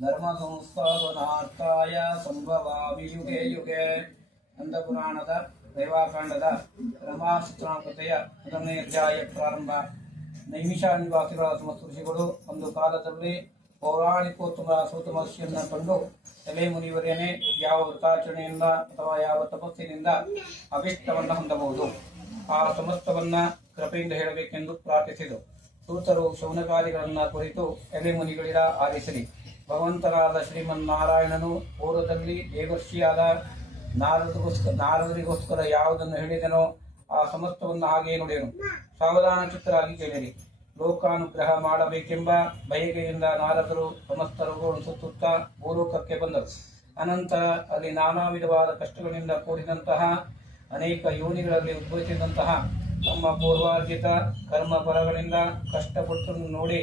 ಧರ್ಮಸಂಸ್ಥಾಪನಾರ್ಥಾಯ ಸಂಭವಾಮಿ ಯುಗೆ ಯುಗೆ. ನಂದಪುರಾಣದ ದೈವಾಕಾಂಡದ ರಮಾಸ್ತನಾಕತೆಯ ಮೊದಲನೇ ಅಧ್ಯಾಯ ಪ್ರಾರಂಭ. ನೈಮಿಷ ನಿವಾಸಿಗಳ ಸಮಸ್ತ ಋಷಿಗಳು ಒಂದು ಕಾಲದಲ್ಲಿ ಪೌರಾಣಿಕೋತ್ತಮ ಸೂತಮಹರ್ಷಿಯನ್ನ ಕಂಡು, ತಲೆ ಮುನಿವರೇನೆ ಯಾವ ವೃತಾಚರಣೆಯಿಂದ ಅಥವಾ ಯಾವ ತಪಸ್ಸಿನಿಂದ ಅಭಿಷ್ಟವನ್ನ ಹೊಂದಬಹುದು? ಆ ಸಮಸ್ತವನ್ನ ಕೃಪೆಯಿಂದ ಹೇಳಬೇಕೆಂದು ಪ್ರಾರ್ಥಿಸಿದರು. ಸೂತರು ಶೌನಕಾದಿಗಳನ್ನ ಕುರಿತು ಎಲೆ ಮುನಿಗಳಿರ ಆಲಿಸಲಿ ಶ್ರೀಮನ್ ಶ್ರೀಮನ್ನಾರಾಯಣನು ಪೂರ್ವದಲ್ಲಿ ದೇವರ್ಷಿಯಾದ ನಾರದಗೋಸ್ಕರ ನಾರದರಿಗೋಸ್ಕರ ಯಾವುದನ್ನು ಹೇಳಿದನೋ ಆ ಸಮಸ್ತವನ್ನು ಹಾಗೆಯೇ ನುಡಿಯನು. ಸಾವಧಾನ ಚಿತ್ತರಾಗಿ ಕೇಳಿರಿ. ಲೋಕಾನುಗ್ರಹ ಮಾಡಬೇಕೆಂಬ ಬಯಕೆಯಿಂದ ನಾರದರು ಸಮಸ್ತರು ಸುತ್ತುತ್ತಾ ಭೂಲೋಕಕ್ಕೆ ಬಂದರು. ಅನಂತರ ಅಲ್ಲಿ ನಾನಾ ವಿಧವಾದ ಕಷ್ಟಗಳಿಂದ ಕೂಡಿದಂತಹ ಅನೇಕ ಯೋನಿಗಳಲ್ಲಿ ಉದ್ಭವಿಸಿದಂತಹ ತಮ್ಮ ಪೂರ್ವಾರ್ಜಿತ ಕರ್ಮ ಫಲಗಳಿಂದ ಕಷ್ಟಪಟ್ಟು ನೋಡಿ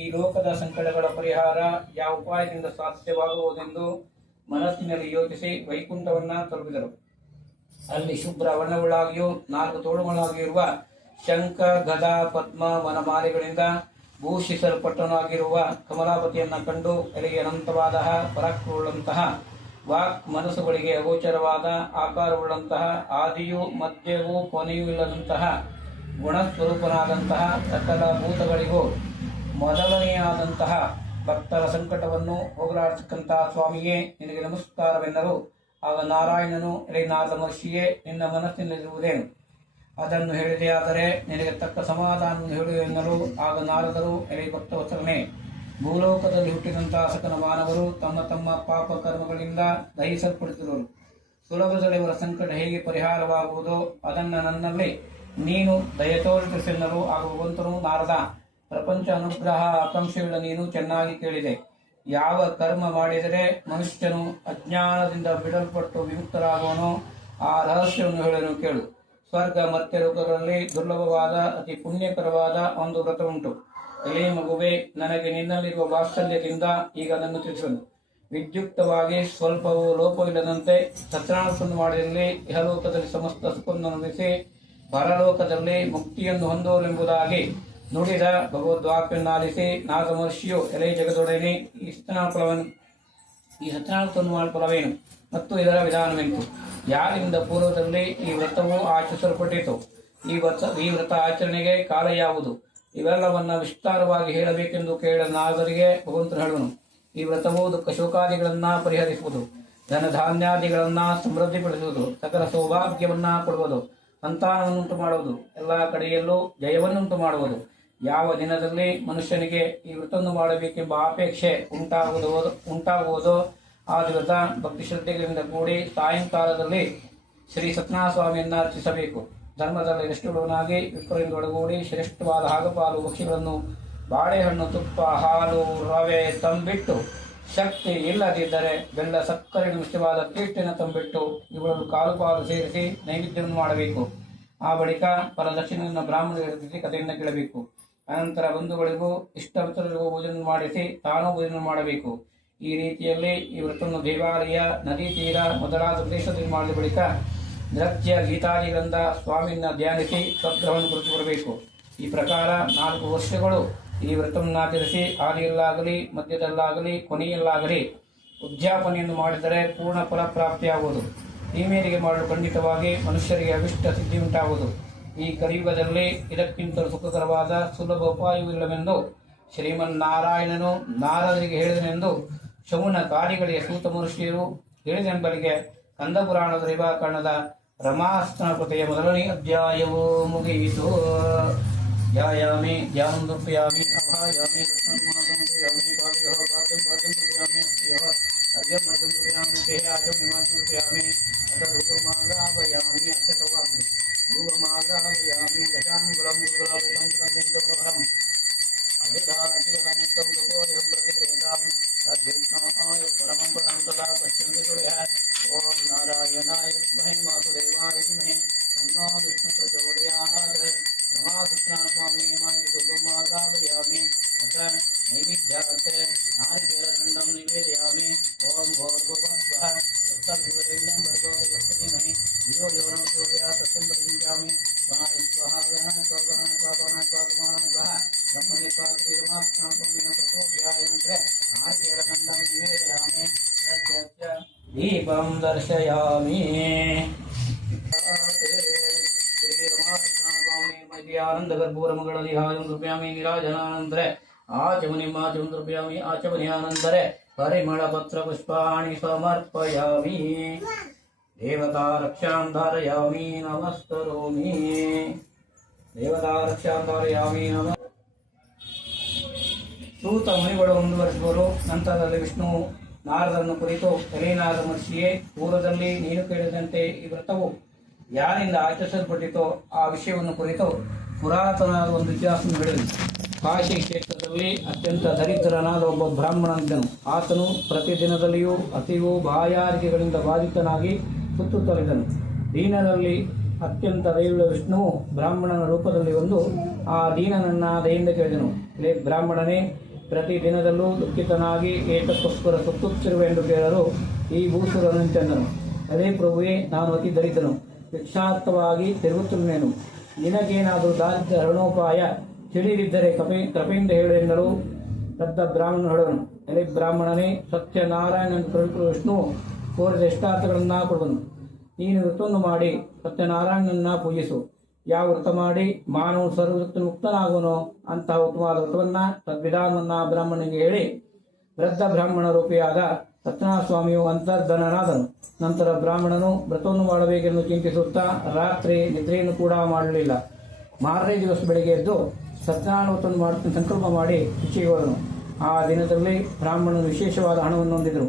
ಈ ಲೋಕದ ಸಂಕಟಗಳ ಪರಿಹಾರ ಯಾವ ಉಪಾಯದಿಂದ ಸಾಧ್ಯವಾಗುವುದೆಂದು ಮನಸ್ಸಿನಲ್ಲಿ ಯೋಚಿಸಿ ವೈಕುಂಠವನ್ನ ತಲುಪಿದರು. ಅಲ್ಲಿ ಶುಭ್ರ ವರ್ಣಗಳಾಗಿಯೂ, ನಾಲ್ಕು ತೋಳುಗಳಾಗಿರುವ ಶಂಖ, ಗದ, ಪದ್ಮ, ವನಮಾಲೆಗಳಿಂದ ಭೂಷಿಸಲ್ಪಟ್ಟನಾಗಿರುವ ಕಮಲಾಪತಿಯನ್ನ ಕಂಡು ಎಲೆಗೆ ಅನಂತವಾದ ಪರಾಕ್ರಮವುಳ್ಳಂತಹ ವಾಕ್ ಮನಸ್ಸುಗಳಿಗೆ ಅಗೋಚರವಾದ ಆಕಾರವುಳ್ಳಂತಹ ಆದಿಯೂ ಮಧ್ಯವೂ ಕೊನೆಯೂ ಇಲ್ಲದಂತಹ ಗುಣಸ್ವರೂಪನಾದಂತಹ ಸಕಲ ಭೂತಗಳಿಗೂ ಮೊದಲನೆಯಾದಂತಹ ಭಕ್ತರ ಸಂಕಟವನ್ನು ಹೋಗಲಾಡಿಸಕ್ಕಂತಹ ಸ್ವಾಮಿಯೇ, ನಿನಗೆ ನಮಸ್ಕಾರವೆನ್ನರು ಆಗ ನಾರಾಯಣನು ಎಲೆನಾದ ಮಹರ್ಷಿಯೇ, ನಿನ್ನ ಮನಸ್ಸಿನಲ್ಲಿರುವುದೇನು? ಅದನ್ನು ಹೇಳಿದೆಯಾದರೆ ನಿನಗೆ ತಕ್ಕ ಸಮಾಧಾನವನ್ನು ಹೇಳುವೆನ್ನರು ಆಗ ನಾರದರು ಎರೆ ಭಕ್ತವಸರನೇ ಭೂಲೋಕದಲ್ಲಿ ಹುಟ್ಟಿದಂತಹ ಸಕಲ ಮಾನವರು ತಮ್ಮ ತಮ್ಮ ಪಾಪ ಕರ್ಮಗಳಿಂದ ದಹಿಸಲ್ಪಡುತ್ತಿರುವರು. ಸುಲಭದಲ್ಲಿ ಅವರ ಸಂಕಟ ಹೇಗೆ ಪರಿಹಾರವಾಗುವುದೋ ಅದನ್ನು ನನ್ನಲ್ಲಿ ನೀನು ದಯ ತೋರಿಸೆನ್ನಲು ಆಗ ಭಗವಂತನು ನಾರದ ಪ್ರಪಂಚ ಅನುಗ್ರಹ ಆಕಾಂಕ್ಷೆಗಳ ನೀನು ಚೆನ್ನಾಗಿ ಕೇಳಿದೆ. ಯಾವ ಕರ್ಮ ಮಾಡಿದರೆ ಮನುಷ್ಯನು ಅಜ್ಞಾನದಿಂದ ಬಿಡಲ್ಪಟ್ಟು ವಿಮುಕ್ತರಾಗುವನೋ ಆ ರಹಸ್ಯವನ್ನು ಹೇಳಲು ಕೇಳು. ಸ್ವರ್ಗ ಮತ್ತೆ ಲೋಕಗಳಲ್ಲಿ ದುರ್ಲಭವಾದ, ಅತಿ ಪುಣ್ಯಕರವಾದ ಒಂದು ವ್ರತ ಉಂಟು ಎಲೆ ಮಗುವೆ, ನನಗೆ ನಿನ್ನಲ್ಲಿರುವ ವಾತ್ಸಲ್ಯದಿಂದ ಈಗ ಅದನ್ನು ತಿಳಿಸಲು ವಿದ್ಯುಕ್ತವಾಗಿ ಸ್ವಲ್ಪವೂ ಲೋಪವಿಲ್ಲದಂತೆ ಸತ್ರಾಣಸನ್ನು ಮಾಡಿದಲ್ಲಿ ಇಹಲೋಕದಲ್ಲಿ ಸಮಸ್ತ ಸುಖವನ್ನು ಅನುಭವಿಸಿ ಪರಲೋಕದಲ್ಲಿ ಮುಕ್ತಿಯನ್ನು ಹೊಂದುವರೆಂಬುದಾಗಿ ನುಡಿದ ಭಗವದ್ವಾಕ್ಯನ್ನಾಲಿಸಿ ಆಲಿಸಿ ನಾಗಮಹರ್ಷಿಯು ಎಲೆ ಜಗದೊಡನೆ ಈ ಸತ್ಯನಾಫಲವನ್ನು ಈ ಸತ್ಯನಾಥವನ್ನು ಫಲವೇನು? ಮತ್ತು ಇದರ ವಿಧಾನವೆಂತು ಯಾರಿಂದ ಪೂರ್ವದಲ್ಲಿ ಈ ವ್ರತವು ಆಚರಿಸಲ್ಪಟ್ಟಿತು? ಈ ವ್ರತ ಈ ವ್ರತ ಆಚರಣೆಗೆ ಕಾಲ ಯಾವುದು? ಇವೆಲ್ಲವನ್ನ ವಿಸ್ತಾರವಾಗಿ ಹೇಳಬೇಕೆಂದು ಕೇಳ ನಾಗರಿಗೆ ಭಗವಂತನ ಹೇಳುವನು, ಈ ವ್ರತವು ದುಃಖ ಶೋಕಾದಿಗಳನ್ನ ಪರಿಹರಿಸುವುದು, ಧನಧಾನ್ಯಾದಿಗಳನ್ನ ಸಮೃದ್ಧಿಪಡಿಸುವುದು, ಸಕಲ ಸೌಭಾಗ್ಯವನ್ನ ಕೊಡುವುದು, ಸಂತಾನವನ್ನುಂಟು ಮಾಡುವುದು, ಎಲ್ಲ ಕಡೆಯಲ್ಲೂ ಜಯವನ್ನುಂಟು ಮಾಡುವುದು. ಯಾವ ದಿನದಲ್ಲಿ ಮನುಷ್ಯನಿಗೆ ಈ ವ್ರತವನ್ನು ಮಾಡಬೇಕೆಂಬ ಅಪೇಕ್ಷೆ ಉಂಟಾಗುವುದು, ಉಂಟಾಗುವುದೋ, ಆ ದಿವಸ ಭಕ್ತಿ ಶ್ರದ್ಧೆಗಳಿಂದ ಕೂಡಿ ಸಾಯಂಕಾಲದಲ್ಲಿ ಶ್ರೀ ಸತ್ಯನಾರಾಯಣ ಸ್ವಾಮಿಯನ್ನು ಅರ್ಚಿಸಬೇಕು. ಧರ್ಮದಲ್ಲಿ ನಿಷ್ಠುಳುವನಾಗಿ ವಿಪ್ರಿಂದ ಒಳಗೂಡಿ ಶ್ರೇಷ್ಠವಾದ ಹಾಗಪಾಲು ಭಕ್ಷ್ಯಗಳನ್ನು ಬಾಳೆಹಣ್ಣು, ತುಪ್ಪ, ಹಾಲು, ರವೆ ತಂಬಿಟ್ಟು ಶಕ್ತಿ ಇಲ್ಲದಿದ್ದರೆ ಬೆಲ್ಲ ಸಕ್ಕರೆ ಮಿಶ್ರವಾದ ತೀಟ್ಟಿನ ತಂಬಿಟ್ಟು ಇವುಗಳನ್ನು ಕಾಲು ಪಾಲು ಸೇರಿಸಿ ನೈವೇದ್ಯವನ್ನು ಮಾಡಬೇಕು. ಆ ಬಳಿಕ ಪರದಕ್ಷಿಣೆಯನ್ನು ಬ್ರಾಹ್ಮಣರಿಗೆ ಕಥೆಯಿಂದ ಕೇಳಬೇಕು. ಅನಂತರ ಬಂಧುಗಳಿಗೂ ಇಷ್ಟವಿತರರಿಗೂ ಭೋಜನ ಮಾಡಿಸಿ ತಾನೂ ಭೋಜನ ಮಾಡಬೇಕು. ಈ ರೀತಿಯಲ್ಲಿ ಈ ವ್ರತವನ್ನು ದೇವಾಲಯ, ನದಿ ತೀರ, ಮೊದಲಾದ ಪ್ರದೇಶದಲ್ಲಿ ಮಾಡಿದ ಬಳಿಕ ನೃತ್ಯ ಗೀತಾದಿ ಗ್ರಂಥ ಸ್ವಾಮಿನ ಧ್ಯಾನಿಸಿ ಸ್ವಗ್ರಹವನ್ನು ಕುರಿತು ಬರಬೇಕು ಈ ಪ್ರಕಾರ ನಾಲ್ಕು ವರ್ಷಗಳು ಈ ವ್ರತವನ್ನು ಆಚರಿಸಿ ಆದಿಯಲ್ಲಾಗಲಿ ಮಧ್ಯದಲ್ಲಾಗಲಿ, ಕೊನೆಯಲ್ಲಾಗಲಿ ಉದ್ಯಾಪನೆಯನ್ನು ಮಾಡಿದರೆ ಪೂರ್ಣ ಫಲ ಪ್ರಾಪ್ತಿಯಾಗುವುದು. ಈ ಮೇರೆಗೆ ಮಾಡಲು ಖಂಡಿತವಾಗಿ ಮನುಷ್ಯರಿಗೆ ಅವಿಷ್ಟ ಸಿದ್ಧಿ ಉಂಟಾಗುವುದು. ಈ ಕಲಿಯುಗದಲ್ಲಿ ಇದಕ್ಕಿಂತಲೂ ಸುಖಕರವಾದ ಸುಲಭ ಉಪಾಯವಿಲ್ಲವೆಂದು ಶ್ರೀಮನ್ನಾರಾಯಣನು ನಾರದರಿಗೆ ಹೇಳಿದನೆಂದು ಶಮುನ ಕಾರ್ಯಗಳಿಗೆ ಸೂತ ಮನುಷ್ಯರು ಹೇಳಿದೆಂಬಲಿಗೆ ಕಂದಪುರಾಣದ ರೇವಾಕರ್ಣದ ರಮಾಸ್ತನ ಕೃತೆಯ ಮೊದಲನೇ ಅಧ್ಯಾಯವು ಮುಗಿಯಿತು ಧ್ಯಾಯಾಮಿ ಧ್ಯಾನ ದುರ್ಪಯಾಮಿ ಅಭಾಯಾಮಿ ಸಮರ್ಪಯಾಮಿ ಪಾದಯೋಃ ಪಾದಂ ಪಾದಂ ದುರ್ಪಯಾಮಿ ಅಸ್ಯೋಃ ಅರ್ಘ್ಯಂ ಅರ್ಘ್ಯಂ ದುರ್ಪಯಾಮಿ ದೇಹ ಆಚಂ ಹಿಮಾಚಂ ದುರ್ಪಯಾಮಿ ಅಥ ರೂಪಮಾಗಾಭಯಾಮಿ ಅಕ್ಷತವಾಕೃತಿ ರೂಪಮಾಗಾಭಯಾಮಿ ದಶಾಂಗುಲಂ दर्शयामि ಆನಂದಗರ್ಭೂರಮಗಳಲ್ಲಿ ಹಾಜಂ ರೂಪ್ಯಾಮಿ ನಿರಾಜನಾನಂತರೆ ಆಚಮನಿ ಮಾಚಂ ರೂಪ್ಯಾಮಿ ಆಚಮನಿ ಆನಂತರೆ ಪರಿಮಳ ಪತ್ರ ಪುಷ್ಪಾಣಿ ಸಮರ್ಪಯಾಮಿ ದೇವತಾ ರಕ್ಷಾಂ ಧಾರಯಾಮಿ ನಮಸ್ಕರೋಮಿ ದೇವತಾ ರಕ್ಷಾಂ ಧಾರಯಾಮಿ ನಮ ಸೂತ ಮುನಿಗಳು ಮುಂದುವರಿಸುವರು ನಂತರದಲ್ಲಿ ವಿಷ್ಣು ನಾರದನ್ನು ಕುರಿತು ಎಲೆನಾದ ಮಹರ್ಷಿಯೇ ಪೂರ್ವದಲ್ಲಿ ನೀನು ಕೇಳಿದಂತೆ ಈ ವ್ರತವು ಯಾರಿಂದ ಆಚರಿಸಲ್ಪಟ್ಟಿತೋ ಆ ವಿಷಯವನ್ನು ಕುರಿತು ಪುರಾತನವಾದ ಒಂದು ಇತಿಹಾಸವನ್ನು ಹೇಳಿದೆ ಕಾಶಿ ಕ್ಷೇತ್ರದಲ್ಲಿ ಅತ್ಯಂತ ದರಿದ್ರನಾದ ಒಬ್ಬ ಬ್ರಾಹ್ಮಣನಿದ್ದನು. ಆತನು ಪ್ರತಿದಿನದಲ್ಲಿಯೂ ಅತಿವು ಬಾಯಾರಿಕೆಗಳಿಂದ ಬಾಧಿತನಾಗಿ ಸುತ್ತುತ್ತಲಿದನು ದೀನದಲ್ಲಿ ಅತ್ಯಂತ ದೈವ ವಿಷ್ಣುವು ಬ್ರಾಹ್ಮಣನ ರೂಪದಲ್ಲಿ ಒಂದು ಆ ದೀನನನ್ನ ದಯಿಂದ ಕೇಳಿದನು. ಬ್ರಾಹ್ಮಣನೇ ಪ್ರತಿ ದಿನದಲ್ಲೂ ದುಃಖಿತನಾಗಿ ಏಕಕ್ಕೋಸ್ಕರ ಸುತ್ತುತ್ತಿರುವೆ ಎಂದು ಕೇಳಲು ಈ ಭೂಸುರನಂತೆಂದನು ಅದೇ ಪ್ರಭುವೇ, ನಾನು ಅತಿ ದರಿದ್ರನು. ಭಿಕ್ಷಾರ್ಥವಾಗಿ ತಿರುಗುತ್ತಿರುವೆನು. ನಿನಗೇನಾದರೂ ದಾರಿದ್ರ್ಯ ಹರಣೋಪಾಯ ತಿಳಿದಿದ್ದರೆ ಕಪೆ ಕಪೆಯಿಂದ ಹೇಳೆಂದರು ಸದ್ದ ಬ್ರಾಹ್ಮಣ ಹೊಡೆದನು ಎಲೆ ಬ್ರಾಹ್ಮಣನೇ, ಸತ್ಯನಾರಾಯಣ ಪ್ರಭು ವಿಷ್ಣು ಕೋರಿದ ಇಷ್ಟಾರ್ಥಗಳನ್ನ ಕೊಡುವನು. ನೀನು ಋತುವನ್ನು ಮಾಡಿ ಸತ್ಯನಾರಾಯಣನನ್ನ ಪೂಜಿಸು. ಯಾವ ವ್ರತ ಮಾಡಿ ಮಾನವ ಸರ್ವೃತ್ತ ಮುಕ್ತನಾಗುವನೋ ಅಂತಹ ಉತ್ತಮವಾದ ವ್ರತವನ್ನ ತದ್ವಿಧಾನವನ್ನ ಬ್ರಾಹ್ಮಣನಿಗೆ ಹೇಳಿ ವೃದ್ಧ ಬ್ರಾಹ್ಮಣ ರೂಪಿಯಾದ ಸತ್ಯನಾಥ ಸ್ವಾಮಿಯು ಅಂತರ್ಧನನಾದನು. ನಂತರ ಬ್ರಾಹ್ಮಣನು ವ್ರತವನ್ನು ಮಾಡಬೇಕೆಂದು ಚಿಂತಿಸುತ್ತಾ ರಾತ್ರಿ ನಿದ್ರೆಯನ್ನು ಕೂಡ ಮಾಡಲಿಲ್ಲ. ಮಾರನೇ ದಿವಸ ಬೆಳಿಗ್ಗೆ ಎದ್ದು ಸತ್ಯನಾರಾಯಣ ಮಾಡುತ್ತ ಸಂಕಲ್ಪ ಮಾಡಿ ಹೋದನು. ಆ ದಿನದಲ್ಲಿ ಬ್ರಾಹ್ಮಣನು ವಿಶೇಷವಾದ ಹಣವನ್ನು ಹೊಂದಿದನು.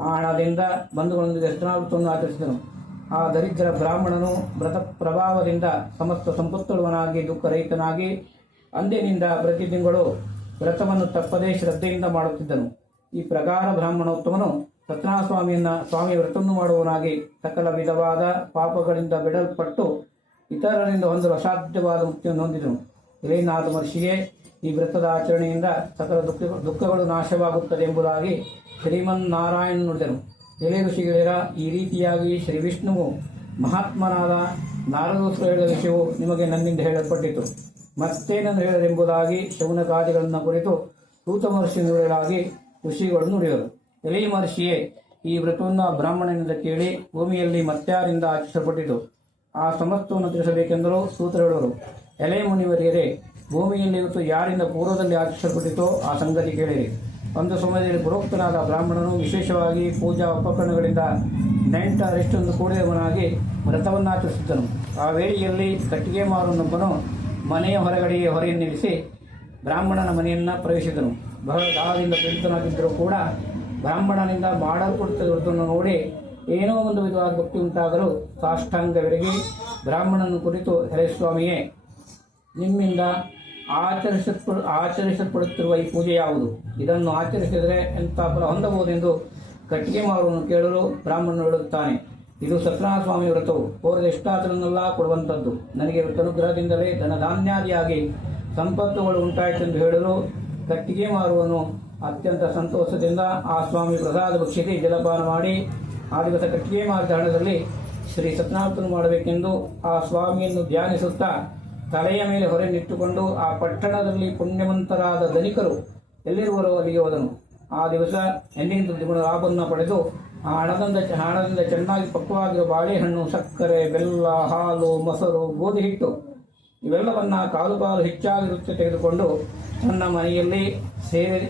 ಆ ಹಣದಿಂದ ಬಂಧುಗಳೊಂದಿಗೆ ಸತ್ಯನಾರಾಯಣ ವ್ರತವನ್ನು ಆಚರಿಸಿದನು. ಆ ದರಿದ್ರ ಬ್ರಾಹ್ಮಣನು ವ್ರತ ಪ್ರಭಾವದಿಂದ ಸಮಸ್ತ ಸಂಪತ್ತುಳ್ಳವನಾಗಿ, ದುಃಖರಹಿತನಾಗಿ, ಅಂದಿನಿಂದ ಪ್ರತಿ ತಿಂಗಳು ವ್ರತವನ್ನು ತಪ್ಪದೇ ಶ್ರದ್ಧೆಯಿಂದ ಮಾಡುತ್ತಿದ್ದನು. ಈ ಪ್ರಕಾರ ಬ್ರಾಹ್ಮಣೋತ್ತಮನು ಸತ್ಯನಾಥ ಸ್ವಾಮಿಯನ್ನ ಸ್ವಾಮಿ ವ್ರತವನ್ನು ಮಾಡುವವನಾಗಿ ಸಕಲ ವಿಧವಾದ ಪಾಪಗಳಿಂದ ಬಿಡಲ್ಪಟ್ಟು ಇತರರಿಂದ ಹೊಂದಲು ಅಸಾಧ್ಯವಾದ ಮುಕ್ತಿಯನ್ನು ಹೊಂದಿದನು. ಇಲೇನಾಥ ಮಹರ್ಷಿಗೆ ಈ ವ್ರತದ ಆಚರಣೆಯಿಂದ ಸಕಲ ದುಃಖ, ದುಃಖಗಳು ನಾಶವಾಗುತ್ತದೆ ಎಂಬುದಾಗಿ ಶ್ರೀಮನ್ನಾರಾಯಣ ನುಡಿದನು. ಎಲೆ ಋಷಿಗಳಿರ ಈ ರೀತಿಯಾಗಿ ಶ್ರೀ ವಿಷ್ಣುವು ಮಹಾತ್ಮನಾದ ನಾರದೋತ್ಸವ ಹೇಳಿದ ವಿಷಯವು ನಿಮಗೆ ನನ್ನಿಂದ ಹೇಳಲ್ಪಟ್ಟಿತು. ಮತ್ತೇನನ್ನು ಶೌನ ಶೌನಕಾದಿಗಳನ್ನು ಕುರಿತು ಸೂತ ಮಹರ್ಷಿ ನುಡಿಯಲಾಗಿ ಋಷಿಗಳು ನುಡಿದರು. ಎಲೆ ಮಹರ್ಷಿಯೇ, ಈ ವ್ರತವನ್ನು ಬ್ರಾಹ್ಮಣನಿಂದ ಕೇಳಿ ಭೂಮಿಯಲ್ಲಿ ಮತ್ಯಾರಿಂದ ಆಚರಿಸಲ್ಪಟ್ಟಿತು. ಆ ಸಮಸ್ತವನ್ನು ತಿಳಿಸಬೇಕೆಂದರೂ ಸೂತ್ರ ಹೇಳುವರು. ಎಲೆ ಮುನಿವರಿಯರೇ, ಭೂಮಿಯಲ್ಲಿ ಇವತ್ತು ಯಾರಿಂದ ಪೂರ್ವದಲ್ಲಿ ಆಚರಿಸಲ್ಪಟ್ಟಿತೋ ಆ ಸಂಗತಿ ಕೇಳಿರಿ. ಒಂದು ಸಮಯದಲ್ಲಿ ಪುರೋಕ್ತನಾದ ಬ್ರಾಹ್ಮಣನು ವಿಶೇಷವಾಗಿ ಪೂಜಾ ಉಪಕರಣಗಳಿಂದ ನೆಂಟರೆಷ್ಟೊಂದು ಕೂಡಿದವನಾಗಿ ವ್ರತವನ್ನಾಚರಿಸಿದ್ದನು ಆ ವೇಳೆಯಲ್ಲಿ ಕಟ್ಟಿಗೆ ಮಾರುವನೊಬ್ಬನು ಮನೆಯ ಹೊರಗಡೆಗೆ ಹೊರೆಯನ್ನು ನಿಲ್ಲಿಸಿ ಬ್ರಾಹ್ಮಣನ ಮನೆಯನ್ನು ಪ್ರವೇಶಿಸಿದನು. ಬಹಳ ದಾಹದಿಂದ ಪೀಡಿತನಾಗಿದ್ದರೂ ಕೂಡ ಬ್ರಾಹ್ಮಣನಿಂದ ಮಾಡಲ್ಪಡುತ್ತಿರುವುದನ್ನು ನೋಡಿ ಏನೋ ಒಂದು ವಿಧವಾದ ಭಕ್ತಿ ಉಂಟಾಗಲು ಸಾಷ್ಟಾಂಗವಿರಗಿ ಬ್ರಾಹ್ಮಣನ ಕುರಿತು ಹರೇ ಸ್ವಾಮಿಯೇ, ನಿಮ್ಮಿಂದ ಆಚರಿಸಲ್ಪ ಆಚರಿಸಲ್ಪಡುತ್ತಿರುವ ಈ ಪೂಜೆ ಯಾವುದು? ಇದನ್ನು ಆಚರಿಸಿದರೆ ಎಂಥ ಫಲ ಹೊಂದಬಹುದೆಂದು ಕಟ್ಟಿಗೆ ಮಾರುವನ್ನು ಕೇಳಲು ಬ್ರಾಹ್ಮಣನು ಹೇಳುತ್ತಾನೆ. ಇದು ಸತ್ಯನಾಥ ಸ್ವಾಮಿ ವ್ರತವು. ಕೋರಿದ ಇಷ್ಟಾತನನ್ನೆಲ್ಲ ಕೊಡುವಂಥದ್ದು. ನನಗೆ ಅನುಗ್ರಹದಿಂದಲೇ ಧನಧಾನ್ಯಾದಿಯಾಗಿ ಸಂಪತ್ತುಗಳು ಉಂಟಾಯಿತೆಂದು ಹೇಳಲು ಕಟ್ಟಿಗೆ ಮಾರುವನು ಅತ್ಯಂತ ಸಂತೋಷದಿಂದ ಆ ಸ್ವಾಮಿ ಪ್ರಸಾದ ಭಕ್ಷಿಸಿ ಜಲಪಾನ ಮಾಡಿ ಆ ದಿವಸ ಕಟ್ಟಿಗೆ ಮಾರಿದ ಹಣದಲ್ಲಿ ಶ್ರೀ ಸತ್ಯನಾಥನು ಮಾಡಬೇಕೆಂದು ಆ ಸ್ವಾಮಿಯನ್ನು ಧ್ಯಾನಿಸುತ್ತಾ ತಲೆಯ ಮೇಲೆ ಹೊರೆ ನಿಟ್ಟುಕೊಂಡು ಆ ಪಟ್ಟಣದಲ್ಲಿ ಪುಣ್ಯವಂತರಾದ ಧನಿಕರು ಎಲ್ಲಿರುವರು ಅಲ್ಲಿಗೆ ಹೋದನು. ಆ ದಿವಸ ಹೆಣ್ಣಿನ ಲಾಭವನ್ನು ಪಡೆದು ಆ ಹಣದಿಂದ ಹಣದಿಂದ ಚೆನ್ನಾಗಿ ಪಕ್ವವಾಗಿರುವ ಬಾಳೆಹಣ್ಣು, ಸಕ್ಕರೆ, ಬೆಲ್ಲ, ಹಾಲು, ಮೊಸರು, ಗೋಧಿ ಹಿಟ್ಟು ಇವೆಲ್ಲವನ್ನ ಕಾಲು ಕಾಲು ಹೆಚ್ಚಾಗಿರುತ್ತೆ ತೆಗೆದುಕೊಂಡು ತನ್ನ ಮನೆಯಲ್ಲಿ ಸೇರಿ,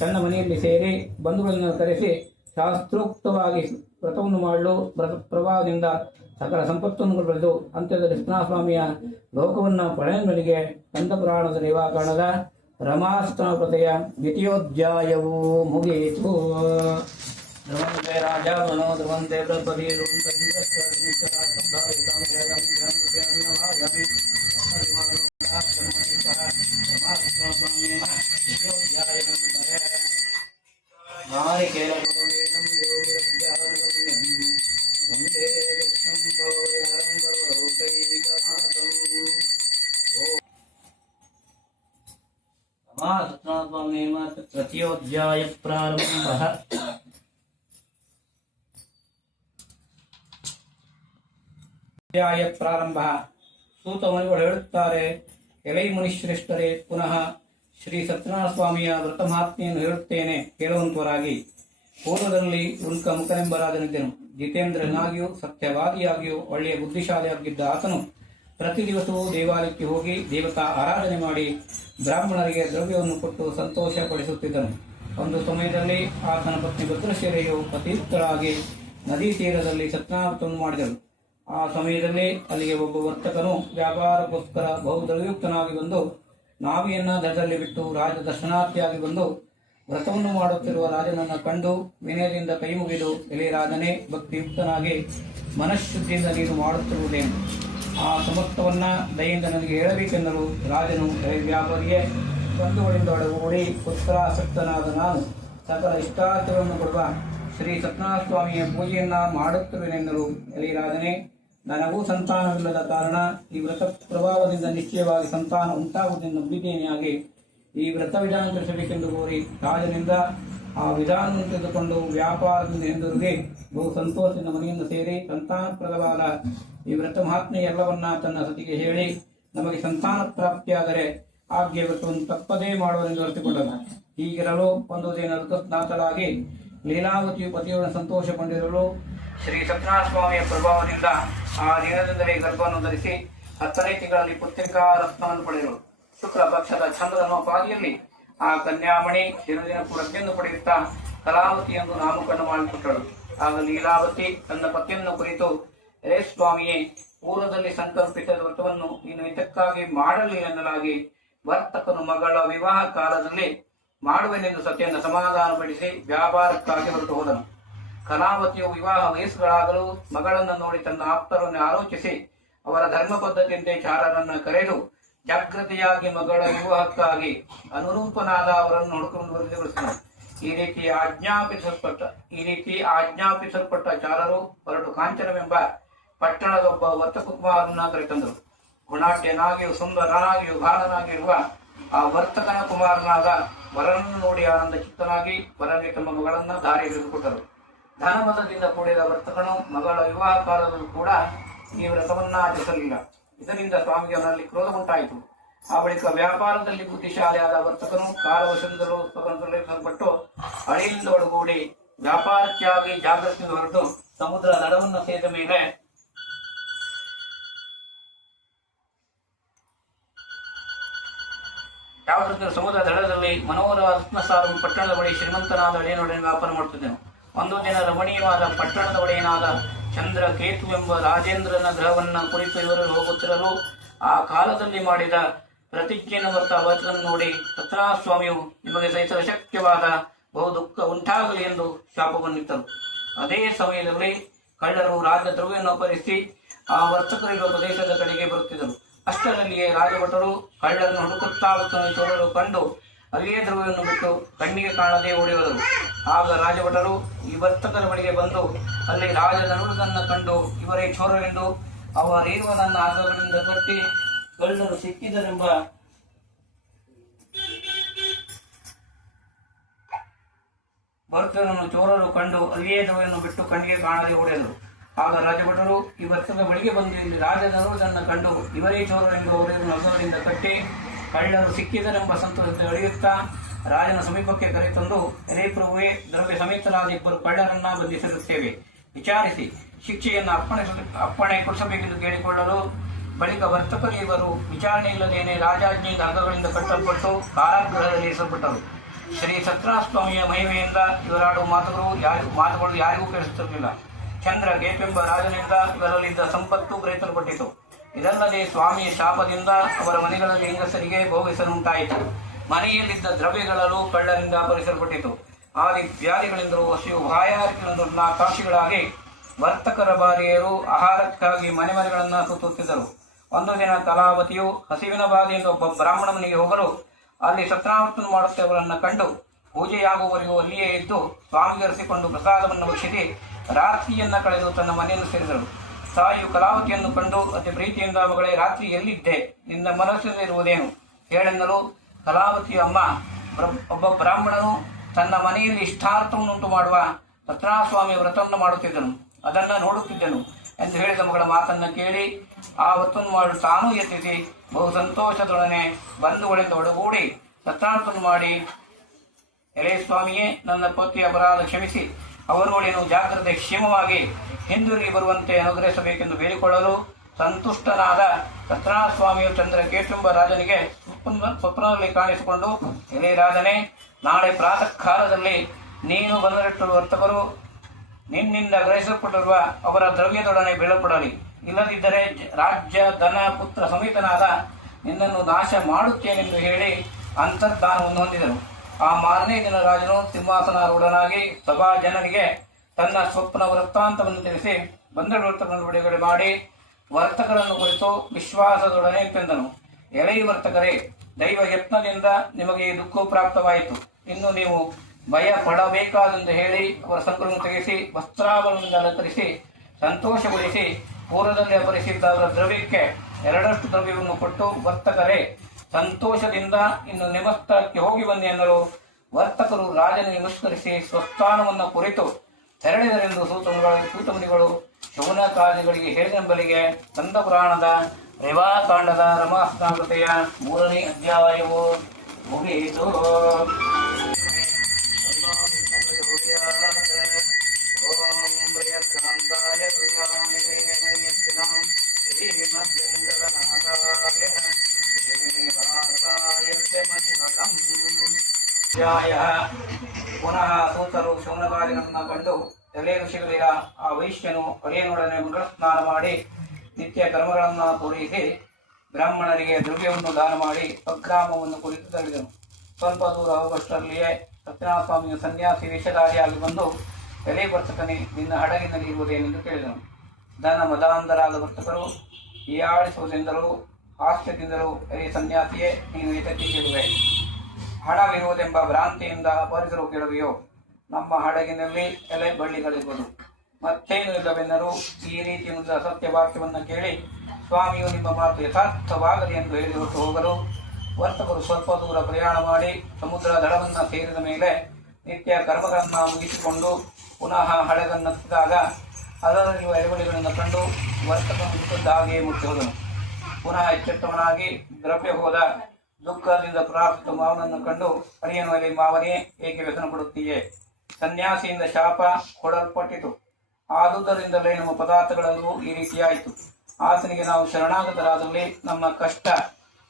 ತನ್ನ ಮನೆಯಲ್ಲಿ ಸೇರಿ ಬಂಧುಗಳನ್ನು ಕರೆಸಿ ಶಾಸ್ತ್ರೋಕ್ತವಾಗಿ ವ್ರತವನ್ನು ಮಾಡಲು ವ್ರತ ಪ್ರಭಾವದಿಂದ ಸಕಲ ಸಂಪತ್ತನ್ನು ಪಡೆದು ಅಂತ್ಯದಲ್ಲಿ ಸ್ವಾಮಿಯ ಲೋಕವನ್ನು ಪಡೆಯಲಿಗೆ ಕಂದಪುರಾಣದ ನಿವಾಕರಣದ ರಮಾಸ್ತನಪತೆಯ ದ್ವಿತೀಯೋಧ್ಯಾಯವು ಮುಗಿಯಿತು ಧ್ರುವಂತೆ ರಾಜ ಮನೋ ಧ್ರುವಂತೆ ಬೃಹಸ್ಪತಿ ನಾರಿಕೇಲಗೋವೇದಂ ತೃತೀಯೋಧ್ಯಾಯ ಪ್ರಾರಂಭಃ ಅಧ್ಯಾಯ ಪ್ರಾರಂಭ ಸೂತ ಹೇಳುತ್ತಾರೆ, ಎಲೈ ಮುನಿಶ್ರೇಷ್ಠರೇ, ಪುನಃ ಶ್ರೀ ಸತ್ಯನಾರಾಯಣ ಸ್ವಾಮಿಯ ವ್ರತ ಮಹಾತ್ಮೆಯನ್ನು ಹೇಳುತ್ತೇನೆ ಕೇಳುವಂತವರಾಗಿ ಪೂರ್ವದಲ್ಲಿ ಉಲ್ಕ ಮುಖನೆಂಬ ರಾಜನಿದ್ದನು. ಜಿತೇಂದ್ರನಾಗಿಯೂ ಸತ್ಯವಾದಿಯಾಗಿಯೂ ಒಳ್ಳೆಯ ಬುದ್ಧಿಶಾಲಿಯಾಗಿದ್ದ ಆತನು ಪ್ರತಿ ದಿವಸವೂ ದೇವಾಲಯಕ್ಕೆ ಹೋಗಿ ದೇವತಾ ಆರಾಧನೆ ಮಾಡಿ ಬ್ರಾಹ್ಮಣರಿಗೆ ದ್ರವ್ಯವನ್ನು ಕೊಟ್ಟು ಸಂತೋಷಪಡಿಸುತ್ತಿದ್ದನು. ಒಂದು ಸಮಯದಲ್ಲಿ ಆತನ ಪತ್ನಿ ಭದ್ರಶಿರೆಯು ಪತಿಯುಕ್ತಳಾಗಿ ನದಿ ತೀರದಲ್ಲಿ ಸತ್ನಾವೃತವನ್ನು ಮಾಡಿದಳು. ಆ ಸಮಯದಲ್ಲಿ ಅಲ್ಲಿಗೆ ಒಬ್ಬ ವರ್ತಕನು ವ್ಯಾಪಾರಕ್ಕೋಸ್ಕರ ಬಹುದ್ರವ್ಯುಕ್ತನಾಗಿ ಬಂದು ನಾವಿಯನ್ನ ದಡದಲ್ಲಿ ಬಿಟ್ಟು ರಾಜ ದರ್ಶನಾರ್ಥಿಯಾಗಿ ಬಂದು ವ್ರತವನ್ನು ಮಾಡುತ್ತಿರುವ ರಾಜನನ್ನು ಕಂಡು ವಿನಯದಿಂದ ಕೈ ಮುಗಿದು ಎಲೆ ರಾಜನೇ, ಭಕ್ತಿಯುಕ್ತನಾಗಿ ಮನಃಶುದ್ಧಿಯಿಂದ ನೀನು ಮಾಡುತ್ತಿರುವುದೇನು? ಆ ಸಮಸ್ತವನ್ನ ದಯಿಂದ ನನಗೆ ಹೇಳಬೇಕೆಂದರು. ರಾಜನು ವ್ಯಾಪಾರಿಗೆ ಬಂಧುಗಳಿಂದ ಒಳಗೂಡಿ ಪುತ್ರಾಸಕ್ತನಾದ ನಾನು. ಸಕಲ ಇಷ್ಟಾರ್ಥಗಳನ್ನು ಕೊಡುವ ಶ್ರೀ ಸತ್ಯನಾರಾಯಣ ಸ್ವಾಮಿಯ ಪೂಜೆಯನ್ನ ಮಾಡುತ್ತಿರುವೆನೆಂದರು ಎಲೆ ರಾಜನೇ, ನನಗೂ ಸಂತಾನವಿಲ್ಲದ ಕಾರಣ ಈ ವ್ರತ ಪ್ರಭಾವದಿಂದ ನಿಶ್ಚಯವಾಗಿ ಸಂತಾನ ಉಂಟಾಗುವುದೆಂದು ನಂಬಿದ್ದೇನೆಯಾಗಿ ಈ ವ್ರತ ವಿಧಾನ ತಿಳಿಸಬೇಕೆಂದು ಕೋರಿ ರಾಜನಿಂದ ಆ ವಿಧಾನವನ್ನು ತೆಗೆದುಕೊಂಡು ವ್ಯಾಪಾರದಿಂದ ಹಿಂದಿರುಗಿ ಬಹು ಸಂತೋಷದಿಂದ ಮನೆಯನ್ನು ಸೇರಿ ಸಂತಾನಪ್ರದವಾದ ಈ ವ್ರತ ಮಹಾತ್ಮೆ ಎಲ್ಲವನ್ನ ತನ್ನ ಸತಿಗೆ ಹೇಳಿ ನಮಗೆ ಸಂತಾನ ಪ್ರಾಪ್ತಿಯಾದರೆ ಆಜ್ಞೆ ವ್ರತವನ್ನು ತಪ್ಪದೇ ಮಾಡುವುದೆಂದು ಅರಿತುಕೊಂಡನು. ಹೀಗಿರಲು ಒಂದು ದಿನ ಋತುಸ್ನಾತಳಾಗಿ ಲೀಲಾವತಿಯು ಪತಿಯನ್ನು ಸಂತೋಷಗೊಂಡಿರಲು ಶ್ರೀ ಸತ್ಯನಾರಾಯಣ ಸ್ವಾಮಿಯ ಪ್ರಭಾವದಿಂದ ಆ ದಿನದಿಂದಲೇ ಗರ್ಭವನ್ನು ಧರಿಸಿ ಹತ್ತನೇ ತಿಂಗಳಲ್ಲಿ ಪುತ್ರಿಕಾ ರತ್ನವನ್ನು ಪಡೆದರು. ಶುಕ್ಲ ಪಕ್ಷದ ಚಂದ್ರನ ಪಾದಿಯಲ್ಲಿ ಆ ಕನ್ಯಾಮಣಿ ದಿನದಿನ ಪ್ರಜ್ಞೆಯನ್ನು ಪಡೆಯುತ್ತಾ ಕಲಾವತಿ ಎಂದು ನಾಮಕರಣ ಮಾಡಿಕೊಟ್ಟಳು. ಆಗ ಲೀಲಾವತಿ ತನ್ನ ಪತಿಯನ್ನು ಕುರಿತು ರೇ ಸ್ವಾಮಿಯೇ, ಪೂರ್ವದಲ್ಲಿ ಸಂಕಲ್ಪಿತ ವ್ರತವನ್ನು ನೀನು ಇದಕ್ಕಾಗಿ ಮಾಡಲಿ ಎನ್ನಲಾಗಿ ವರ್ತಕನು ಮಗಳ ವಿವಾಹ ಕಾಲದಲ್ಲಿ ಮಾಡುವೆನೆಂದು ಸತ್ಯನ ಸಮಾಧಾನಪಡಿಸಿ ವ್ಯಾಪಾರಕ್ಕಾಗಿ ಹೊರಟು ಹೋದನು. ಕಲಾವತಿಯು ವಿವಾಹ ವಯಸ್ಸುಗಳಾಗಲು ಮಗಳನ್ನು ನೋಡಿ ತನ್ನ ಆಪ್ತರನ್ನು ಆಲೋಚಿಸಿ ಅವರ ಧರ್ಮ ಪದ್ಧತಿಯಂತೆ ಚಾರರನ್ನು ಕರೆದು ಜಾಗೃತಿಯಾಗಿ ಮಗಳ ವಿವಾಹಕ್ಕಾಗಿ ಅನುರೂಪನಾದ ಅವರನ್ನು ಹುಡುಕೊಂಡು ವರದಿಗೊಳಿಸಿದನು ಈ ರೀತಿ ಆಜ್ಞಾಪಿಸಲ್ಪಟ್ಟ, ಈ ರೀತಿ ಆಜ್ಞಾಪಿಸಲ್ಪಟ್ಟ ಚಾರರು ಹೊರಟು ಕಾಂಚನವೆಂಬ ಪಟ್ಟಣದೊಬ್ಬ ವರ್ತಕುಮಾರನ್ನ ಕರೆತಂದರು. ಗುಣಾಢ್ಯನಾಗಿಯೂ ಸುಂದರನಾಗಿಯೂ ಬಾಲನಾಗಿರುವ ಆ ವರ್ತಕನ ಕುಮಾರನಾದ ವರನನ್ನು ನೋಡಿ ಆನಂದ ಚಿತ್ತನಾಗಿ ವರನಿಗೆ ತಮ್ಮ ಮಗಳನ್ನ ದಾರಿ ಹಿಡಿದುಕೊಟ್ಟರು. ಧನಮತದಿಂದ ಕೂಡಿದ ವರ್ತಕನು ಮಗಳ ವಿವಾಹ ಕಾಲದಲ್ಲೂ ಕೂಡ ಈ ವ್ರತವನ್ನ ಆಚರಿಸಲಿಲ್ಲ ಇದರಿಂದ ಸ್ವಾಮಿಗೆ ಅವನಲ್ಲಿ ಕ್ರೋಧ ಉಂಟಾಯಿತು. ಆ ಬಳಿಕ ವ್ಯಾಪಾರದಲ್ಲಿ ಬುದ್ಧಿಶಾಲಿಯಾದ ವರ್ತಕನು ಕಾಲವಶಂದರು ಪಟ್ಟು ಅಳಿಯಿಂದ ಒಳಗೂಡಿ ವ್ಯಾಪಾರಕ್ಕಾಗಿ ಜಾಗೃತಿ ಹೊರಟು ಸಮುದ್ರ ದಡವನ್ನು ಸೇರಿದ ಮೇಲೆ ಯಾವತ್ತೂ ಸಮುದ್ರ ದಡದಲ್ಲಿ ಮನೋಹರ ರತ್ನಸಾರು ಪಟ್ಟಣದ ಬಳಿ ಶ್ರೀಮಂತನಾದ ಒಡೆಯನೊಡನೆ ವ್ಯಾಪಾರ ಮಾಡುತ್ತಿದ್ದನು. ಒಂದು ದಿನ ರಮಣೀಯವಾದ ಪಟ್ಟಣದ ಒಡೆಯನಾದ ಚಂದ್ರ ಕೇತು ಎಂಬ ರಾಜೇಂದ್ರನ ಗ್ರಹವನ್ನ ಕುರಿತು ಇವರು ಹೋಗುತ್ತಿರಲು ಆ ಕಾಲದಲ್ಲಿ ಮಾಡಿದ ಪ್ರತಿಜ್ಞೆಯನ್ನು ಬರ್ತ ಅವರನ್ನು ನೋಡಿ ಸತ್ಯನಾಥ ಸ್ವಾಮಿಯು ನಿಮಗೆ ಸಹಿತ ಅಶಕ್ಯವಾದ ಬಹು ದುಃಖ ಉಂಟಾಗಲಿ ಎಂದು ಶಾಪವನ್ನಿತ್ತರು ಅದೇ ಸಮಯದಲ್ಲಿ ಕಳ್ಳರು ರಾಜ ದ್ರವ್ಯವನ್ನು ಅಪಹರಿಸಿ ಆ ವರ್ತಕರಿರುವ ಪ್ರದೇಶದ ಕಡೆಗೆ ಬರುತ್ತಿದ್ದರು. ಅಷ್ಟರಲ್ಲಿಯೇ ರಾಜಭಟರು ಕಳ್ಳರನ್ನು ಹುಡುಕುತ್ತಾ ಕಂಡು ಅಲ್ಲಿಯೇ ಧ್ರುವವನ್ನು ಬಿಟ್ಟು ಕಣ್ಣಿಗೆ ಕಾಣದೆ ಓಡಿ ಹೋದರು ಆಗ ರಾಜಭಟರು ಈ ವರ್ತಕರ ಬಳಿಗೆ ಬಂದು, ಅಲ್ಲಿ ರಾಜ ನರುಳದನ್ನ ಕಂಡು, ಇವರೇ ಚೋರರೆಂದು ಅವರಿರುವ ನನ್ನ ಹಗ್ಗಗಳಿಂದ ಕಟ್ಟಿ ಕಳ್ಳರು ಸಿಕ್ಕಿದರೆಂಬ ಭರ್ತನನ್ನು ಚೋರರು ಕಂಡು ಅಲ್ಲಿಯೇ ಧ್ರುವನ್ನು ಬಿಟ್ಟು ಕಣ್ಣಿಗೆ ಕಾಣದೆ ಓಡಿದರು ಆಗ ರಾಜಭಟರು ಈ ವರ್ತಕ ಬಳಿಗೆ ಬಂದು, ಇಲ್ಲಿ ರಾಜ ನರುವುದನ್ನು ಕಂಡು, ಇವರೇ ಚೋರರೆಂದು ಅವರೇನು ಹಗ್ಗದಿಂದ ಕಟ್ಟಿ ಕಳ್ಳರು ಸಿಕ್ಕಿದರೆಂಬ ಸಂತೋಷದಲ್ಲಿ ಅಳೆಯುತ್ತಾ ರಾಜನ ಸಮೀಪಕ್ಕೆ ಕರೆತಂದು ರೇ ಪ್ರಭುವೇ ದ್ರವ್ಯ ಸಮೇತರಾದ ಇಬ್ಬರು ಕಳ್ಳರನ್ನ ಬಂಧಿಸಿರುತ್ತೇವೆ. ವಿಚಾರಿಸಿ, ಶಿಕ್ಷೆಯನ್ನು ಅಪ್ಪಣೆ ಅಪ್ಪಣೆ ಕೊಡಿಸಬೇಕೆಂದು ಕೇಳಿಕೊಳ್ಳಲು ಬಳಿಕ ವರ್ತಕರು ಇವರು ವಿಚಾರಣೆ ಇಲ್ಲದೇನೆ ರಾಜಾಜ್ಞೆಯಿಂದ ಅಂಗಗಳಿಂದ ಕಟ್ಟಲ್ಪಟ್ಟು ಕಾರಾಗೃಹದಲ್ಲಿ ಶ್ರೀ ಸತ್ರಾಸ್ವಾಮಿಯ ಮಹಿಮೆಯಿಂದ ಇವರಾಡುವ ಮಾತುಗಳು ಯಾರಿಗೂ ಮಾತುಗಳು ಯಾರಿಗೂ ಕೇಳಿಸುತ್ತಿರಲಿಲ್ಲ. ಚಂದ್ರ ಗೇಪೆಂಬ ರಾಜನಿಂದ ಇವರಲ್ಲಿದ್ದ ಸಂಪತ್ತು ಗ್ರಹಿಸಲ್ಪಟ್ಟಿತು. ಇದಲ್ಲದೆ ಸ್ವಾಮಿಯ ಶಾಪದಿಂದ ಅವರ ಮನೆಗಳಲ್ಲಿ ಹೆಂಗಸರಿಗೆ ಭೋಗಿಸಲುಂಟಾಯಿತು. ಮನೆಯಲ್ಲಿದ್ದ ದ್ರವ್ಯಗಳಲ್ಲೂ ಕಳ್ಳರಿಂದ ಭರಿಸಲ್ಪಟ್ಟಿತು ಆದಿ ವ್ಯಾಧಿಗಳಿಂದಲೂ ಹಸಿವು ಭಾಯಾರಿಕೆಗಳಿಂದ ಕಾಶಿಗಳಾಗಿ ವರ್ತಕರ ಬಾರಿಯರು ಆಹಾರಕ್ಕಾಗಿ ಮನೆ ಮನೆಗಳನ್ನು ಸುತ್ತುತ್ತಿದ್ದರು. ಒಂದು ದಿನ ಕಲಾವತಿಯು ಹಸಿವಿನ ಬಾಧೆಯಿಂದ ಒಬ್ಬ ಬ್ರಾಹ್ಮಣ ಮನೆಗೆ ಹೋಗಲು ಅಲ್ಲಿ ಸತ್ಯನಾವರ್ತನ ಮಾಡುತ್ತವರನ್ನ ಕಂಡು ಪೂಜೆಯಾಗುವವರೆಗೂ ಅಲ್ಲಿಯೇ ಇದ್ದು ಸ್ವಾಮಿಗರಿಸಿಕೊಂಡು ಪ್ರಸಾದವನ್ನು ಭಕ್ಷಿಸಿ ರಾತ್ರಿಯನ್ನ ಕಳೆದು ತನ್ನ ಮನೆಯನ್ನು ಸೇರಿದಳು ತಾಯಿಯು ಕಲಾವತಿಯನ್ನು ಕಂಡು ಅತಿ ಪ್ರೀತಿಯಿಂದ ಮಗಳೇ, ರಾತ್ರಿ ಎಲ್ಲಿದ್ದೆ? ನಿನ್ನ ಮನಸ್ಸಿನಲ್ಲಿರುವುದೇನು? ಹೇಳೆನ್ನಲು ಕಲಾವತಿಯ ಅಮ್ಮ ಒಬ್ಬ ಬ್ರಾಹ್ಮಣನು ತನ್ನ ಮನೆಯಲ್ಲಿ ಇಷ್ಟಾರ್ಥವನ್ನುಂಟು ಮಾಡುವ ರತ್ನಾಸ್ವಾಮಿ ಸ್ವಾಮಿ ವ್ರತವನ್ನು ಮಾಡುತ್ತಿದ್ದನು. ಅದನ್ನು ನೋಡುತ್ತಿದ್ದನು ಎಂದು ಹೇಳಿದ ಮಗಳ ಮಾತನ್ನು ಕೇಳಿ, ಆ ವ್ರತವನ್ನು ಮಾಡಿ, ತಾನೂ ಎತ್ತಿಸಿ ಬಹು ಸಂತೋಷದೊಡನೆ ಬಂಧುಗಳಿಂದ ಒಡಗೂಡಿ ರತ್ನಾರ್ಥವನ್ನು ಮಾಡಿ. ಎಲೆ ಸ್ವಾಮಿಯೇ, ನನ್ನ ಪತಿಯ ಅಪರಾಧ ಕ್ಷಮಿಸಿ. ಅವರೊಡನು ಜಾಗ್ರತೆ ಕ್ಷೇಮವಾಗಿ ಹಿಂದಿರುಗಿ ಬರುವಂತೆ ಅನುಗ್ರಹಿಸಬೇಕೆಂದು ಬೇಡಿಕೊಳ್ಳಲು ಸಂತುಷ್ಟನಾದ ರತ್ನಾಸ್ವಾಮಿಯು ಚಂದ್ರ ಕೇಶುಂಬ ರಾಜನಿಗೆ ಸ್ವಪ್ನ ಸ್ವಪ್ನದಲ್ಲಿ ಕಾಣಿಸಿಕೊಂಡು ಇದೇ ರಾಜನೆ, ನಾಳೆ ಪ್ರಾತಃ ಕಾಲದಲ್ಲಿ ನೀನು ಬಂದರಿಟ್ಟಿರುವ ವರ್ತಕರು, ನಿನ್ನಿಂದ ಗ್ರಹಿಸಲ್ಪಟ್ಟಿರುವ ಅವರ ದ್ರವ್ಯದೊಡನೆ ಬೀಳಪಡಲಿ ಇಲ್ಲದಿದ್ದರೆ ರಾಜ್ಯ, ಧನ, ಪುತ್ರ ಸಮೇತನಾದ ನಿನ್ನನ್ನು ನಾಶ ಮಾಡುತ್ತೇನೆಂದು ಹೇಳಿ ಅಂತರ್ಧಾನವನ್ನು ಹೊಂದಿದನು ಆ ಮಾರನೇ ದಿನ ರಾಜನು ಸಿಂಹಾಸನಾರೂಢನಾಗಿ ಸಭಾ ಜನರಿಗೆ ತನ್ನ ಸ್ವಪ್ನ ವೃತ್ತಾಂತವನ್ನು ತಿಳಿಸಿ ಬಂದ ವರ್ತಕರನ್ನು ಬಿಡುಗಡೆ ಮಾಡಿ ವರ್ತಕರನ್ನು ಕುರಿತು ವಿಶ್ವಾಸದೊಡನೆ ಪೆಂದನು. ಎಳೆಯ ವರ್ತಕರೇ, ದೈವ ಯತ್ನದಿಂದ ನಿಮಗೆ ಈ ದುಃಖ ಪ್ರಾಪ್ತವಾಯಿತು. ಇನ್ನು ನೀವು ಭಯ ಹೇಳಿ ಅವರ ಸಂಕುಲನ್ನು ತೆಗೆಸಿ, ವಸ್ತ್ರಾಭರಣದಿಂದ ಅಲಂಕರಿಸಿ, ಸಂತೋಷಗೊಳಿಸಿ, ಪೂರ್ವದಲ್ಲಿ ಅಪರಿಸಿದ್ದ ಅವರ ದ್ರವ್ಯಕ್ಕೆ ಎರಡಷ್ಟು ದ್ರವ್ಯವನ್ನು ಕೊಟ್ಟು ವರ್ತಕರೇ ಸಂತೋಷದಿಂದ ಇನ್ನು ನಿಮಸ್ಥಳಕ್ಕೆ ಹೋಗಿ ಬನ್ನಿ ಎನ್ನಲು ವರ್ತಕರು ರಾಜನ ನಿಮಸ್ಕರಿಸಿ ಸ್ವಸ್ಥಾನವನ್ನು ಕುರಿತು ತೆರಳಿದರೆಂದು ಸೂತಮುನಿಗಳು ಸೂತಮುನಿಗಳು ಶೌನಕಾದಿಗಳಿಗೆ ಹೇಳಿದಂಬಲಿಗೆ ಕಂದ ಪುರಾಣದ ರೇವಾಕಾಂಡದ ರಮಾಸ್ನಾಕೃತೆಯ ಮೂರನೇ ಅಧ್ಯಾಯವು ಮುಗಿಯಿತು. ಧ್ಯಾಯ ಪುನಃ ಸೂತರು ಶೌನಕಾದಿಗಳನ್ನು ಕಂಡು ಎಲೆ ಋಷಿಗಳಿರ ಆ ವೈಶ್ಯನು ಅಳಿಯನೊಡನೆ ಮಂಗಳ ಸ್ನಾನ ಮಾಡಿ ನಿತ್ಯ ಕರ್ಮಗಳನ್ನು ಪೂರೈಸಿ ಬ್ರಾಹ್ಮಣರಿಗೆ ದ್ರವ್ಯವನ್ನು ದಾನ ಮಾಡಿ ಸ್ವಗ್ರಾಮವನ್ನು ಕುರಿತು ತಳಿದನು ಸ್ವಲ್ಪ ದೂರ ಹೋಗುವಷ್ಟರಲ್ಲಿಯೇ ಸತ್ಯನಾಥ ಸ್ವಾಮಿಯು ಸನ್ಯಾಸಿ ವೇಷಧಾರಿಯಾಗಿ ಬಂದು, ಎಲೆ ವರ್ತಕನೇ, ನಿನ್ನ ಹಡಗಿನಲ್ಲಿ ಇರುವುದೇನೆಂದು ಕೇಳಿದನು. ಧನ ಮದಾಂಧರಾದ ವರ್ತಕರು, ಹೀಯಾಳಿಸುವುದೆಂದರು ಹಾಸ್ಯದಿಂದಲೂ ಎಲೆ ಸನ್ಯಾಸಿಯೇ, ನೀನು ಎತಕ್ಕಿರುವೆ ಹಣವಿರುವುದೆಂಬ ಭ್ರಾಂತಿಯಿಂದ ಅಪಹರಿಸಲು ಕೇಳುವೆಯೋ, ನಮ್ಮ ಹಡಗಿನಲ್ಲಿ ಎಲೆ ಬಳ್ಳಿಗಳಿರುವುದು. ಮತ್ತೇನು ಇಲ್ಲವೆನ್ನರೂ ಈ ರೀತಿ ಅಸತ್ಯ ವಾಕ್ಯವನ್ನು ಕೇಳಿ, ಸ್ವಾಮಿಯು ನಿಮ್ಮ ಮಾತು ಯಥಾರ್ಥವಾಗಲಿ ಎಂದು ಹೇಳಿ ಹೊರಟು ಹೋಗಲು ವರ್ತಕರು ಸ್ವಲ್ಪ ದೂರ ಪ್ರಯಾಣ ಮಾಡಿ ಸಮುದ್ರ ದಡವನ್ನು ಸೇರಿದ ಮೇಲೆ ನಿತ್ಯ ಕರ್ಮಗಳನ್ನು ಮುಗಿಸಿಕೊಂಡು ಪುನಃ ಹಡಗನ್ನತ್ತಿದಾಗ ಅದರಲ್ಲಿರುವ ಎರವಳಿಗಳನ್ನು ಕಂಡು ವರ್ತಕನು ಮುಟ್ಟಿ ಹೋದನು ಪುನಃ ಎಚ್ಚೆತ್ತವನಾಗಿ ದ್ರವ್ಯ ಹೋದ ದುಃಖದಿಂದ ಪ್ರಾಪ್ತ ಮಾವನನ್ನು ಕಂಡು ಅರಿಯನು ಅಲ್ಲಿ ಮಾವನೇ, ಏಕೆ ವ್ಯಸನ ಪಡುತ್ತೀಯೆ? ಸನ್ಯಾಸಿಯಿಂದ ಶಾಪ ಕೊಡಲ್ಪಟ್ಟಿತು. ಆದುದರಿಂದಲೇ ನಮ್ಮ ಪದಾರ್ಥಗಳಲ್ಲೂ ಈ ರೀತಿಯಾಯಿತು. ಆತನಿಗೆ ನಾವು ಶರಣಾಗತರಾದಲ್ಲಿ ನಮ್ಮ ಕಷ್ಟ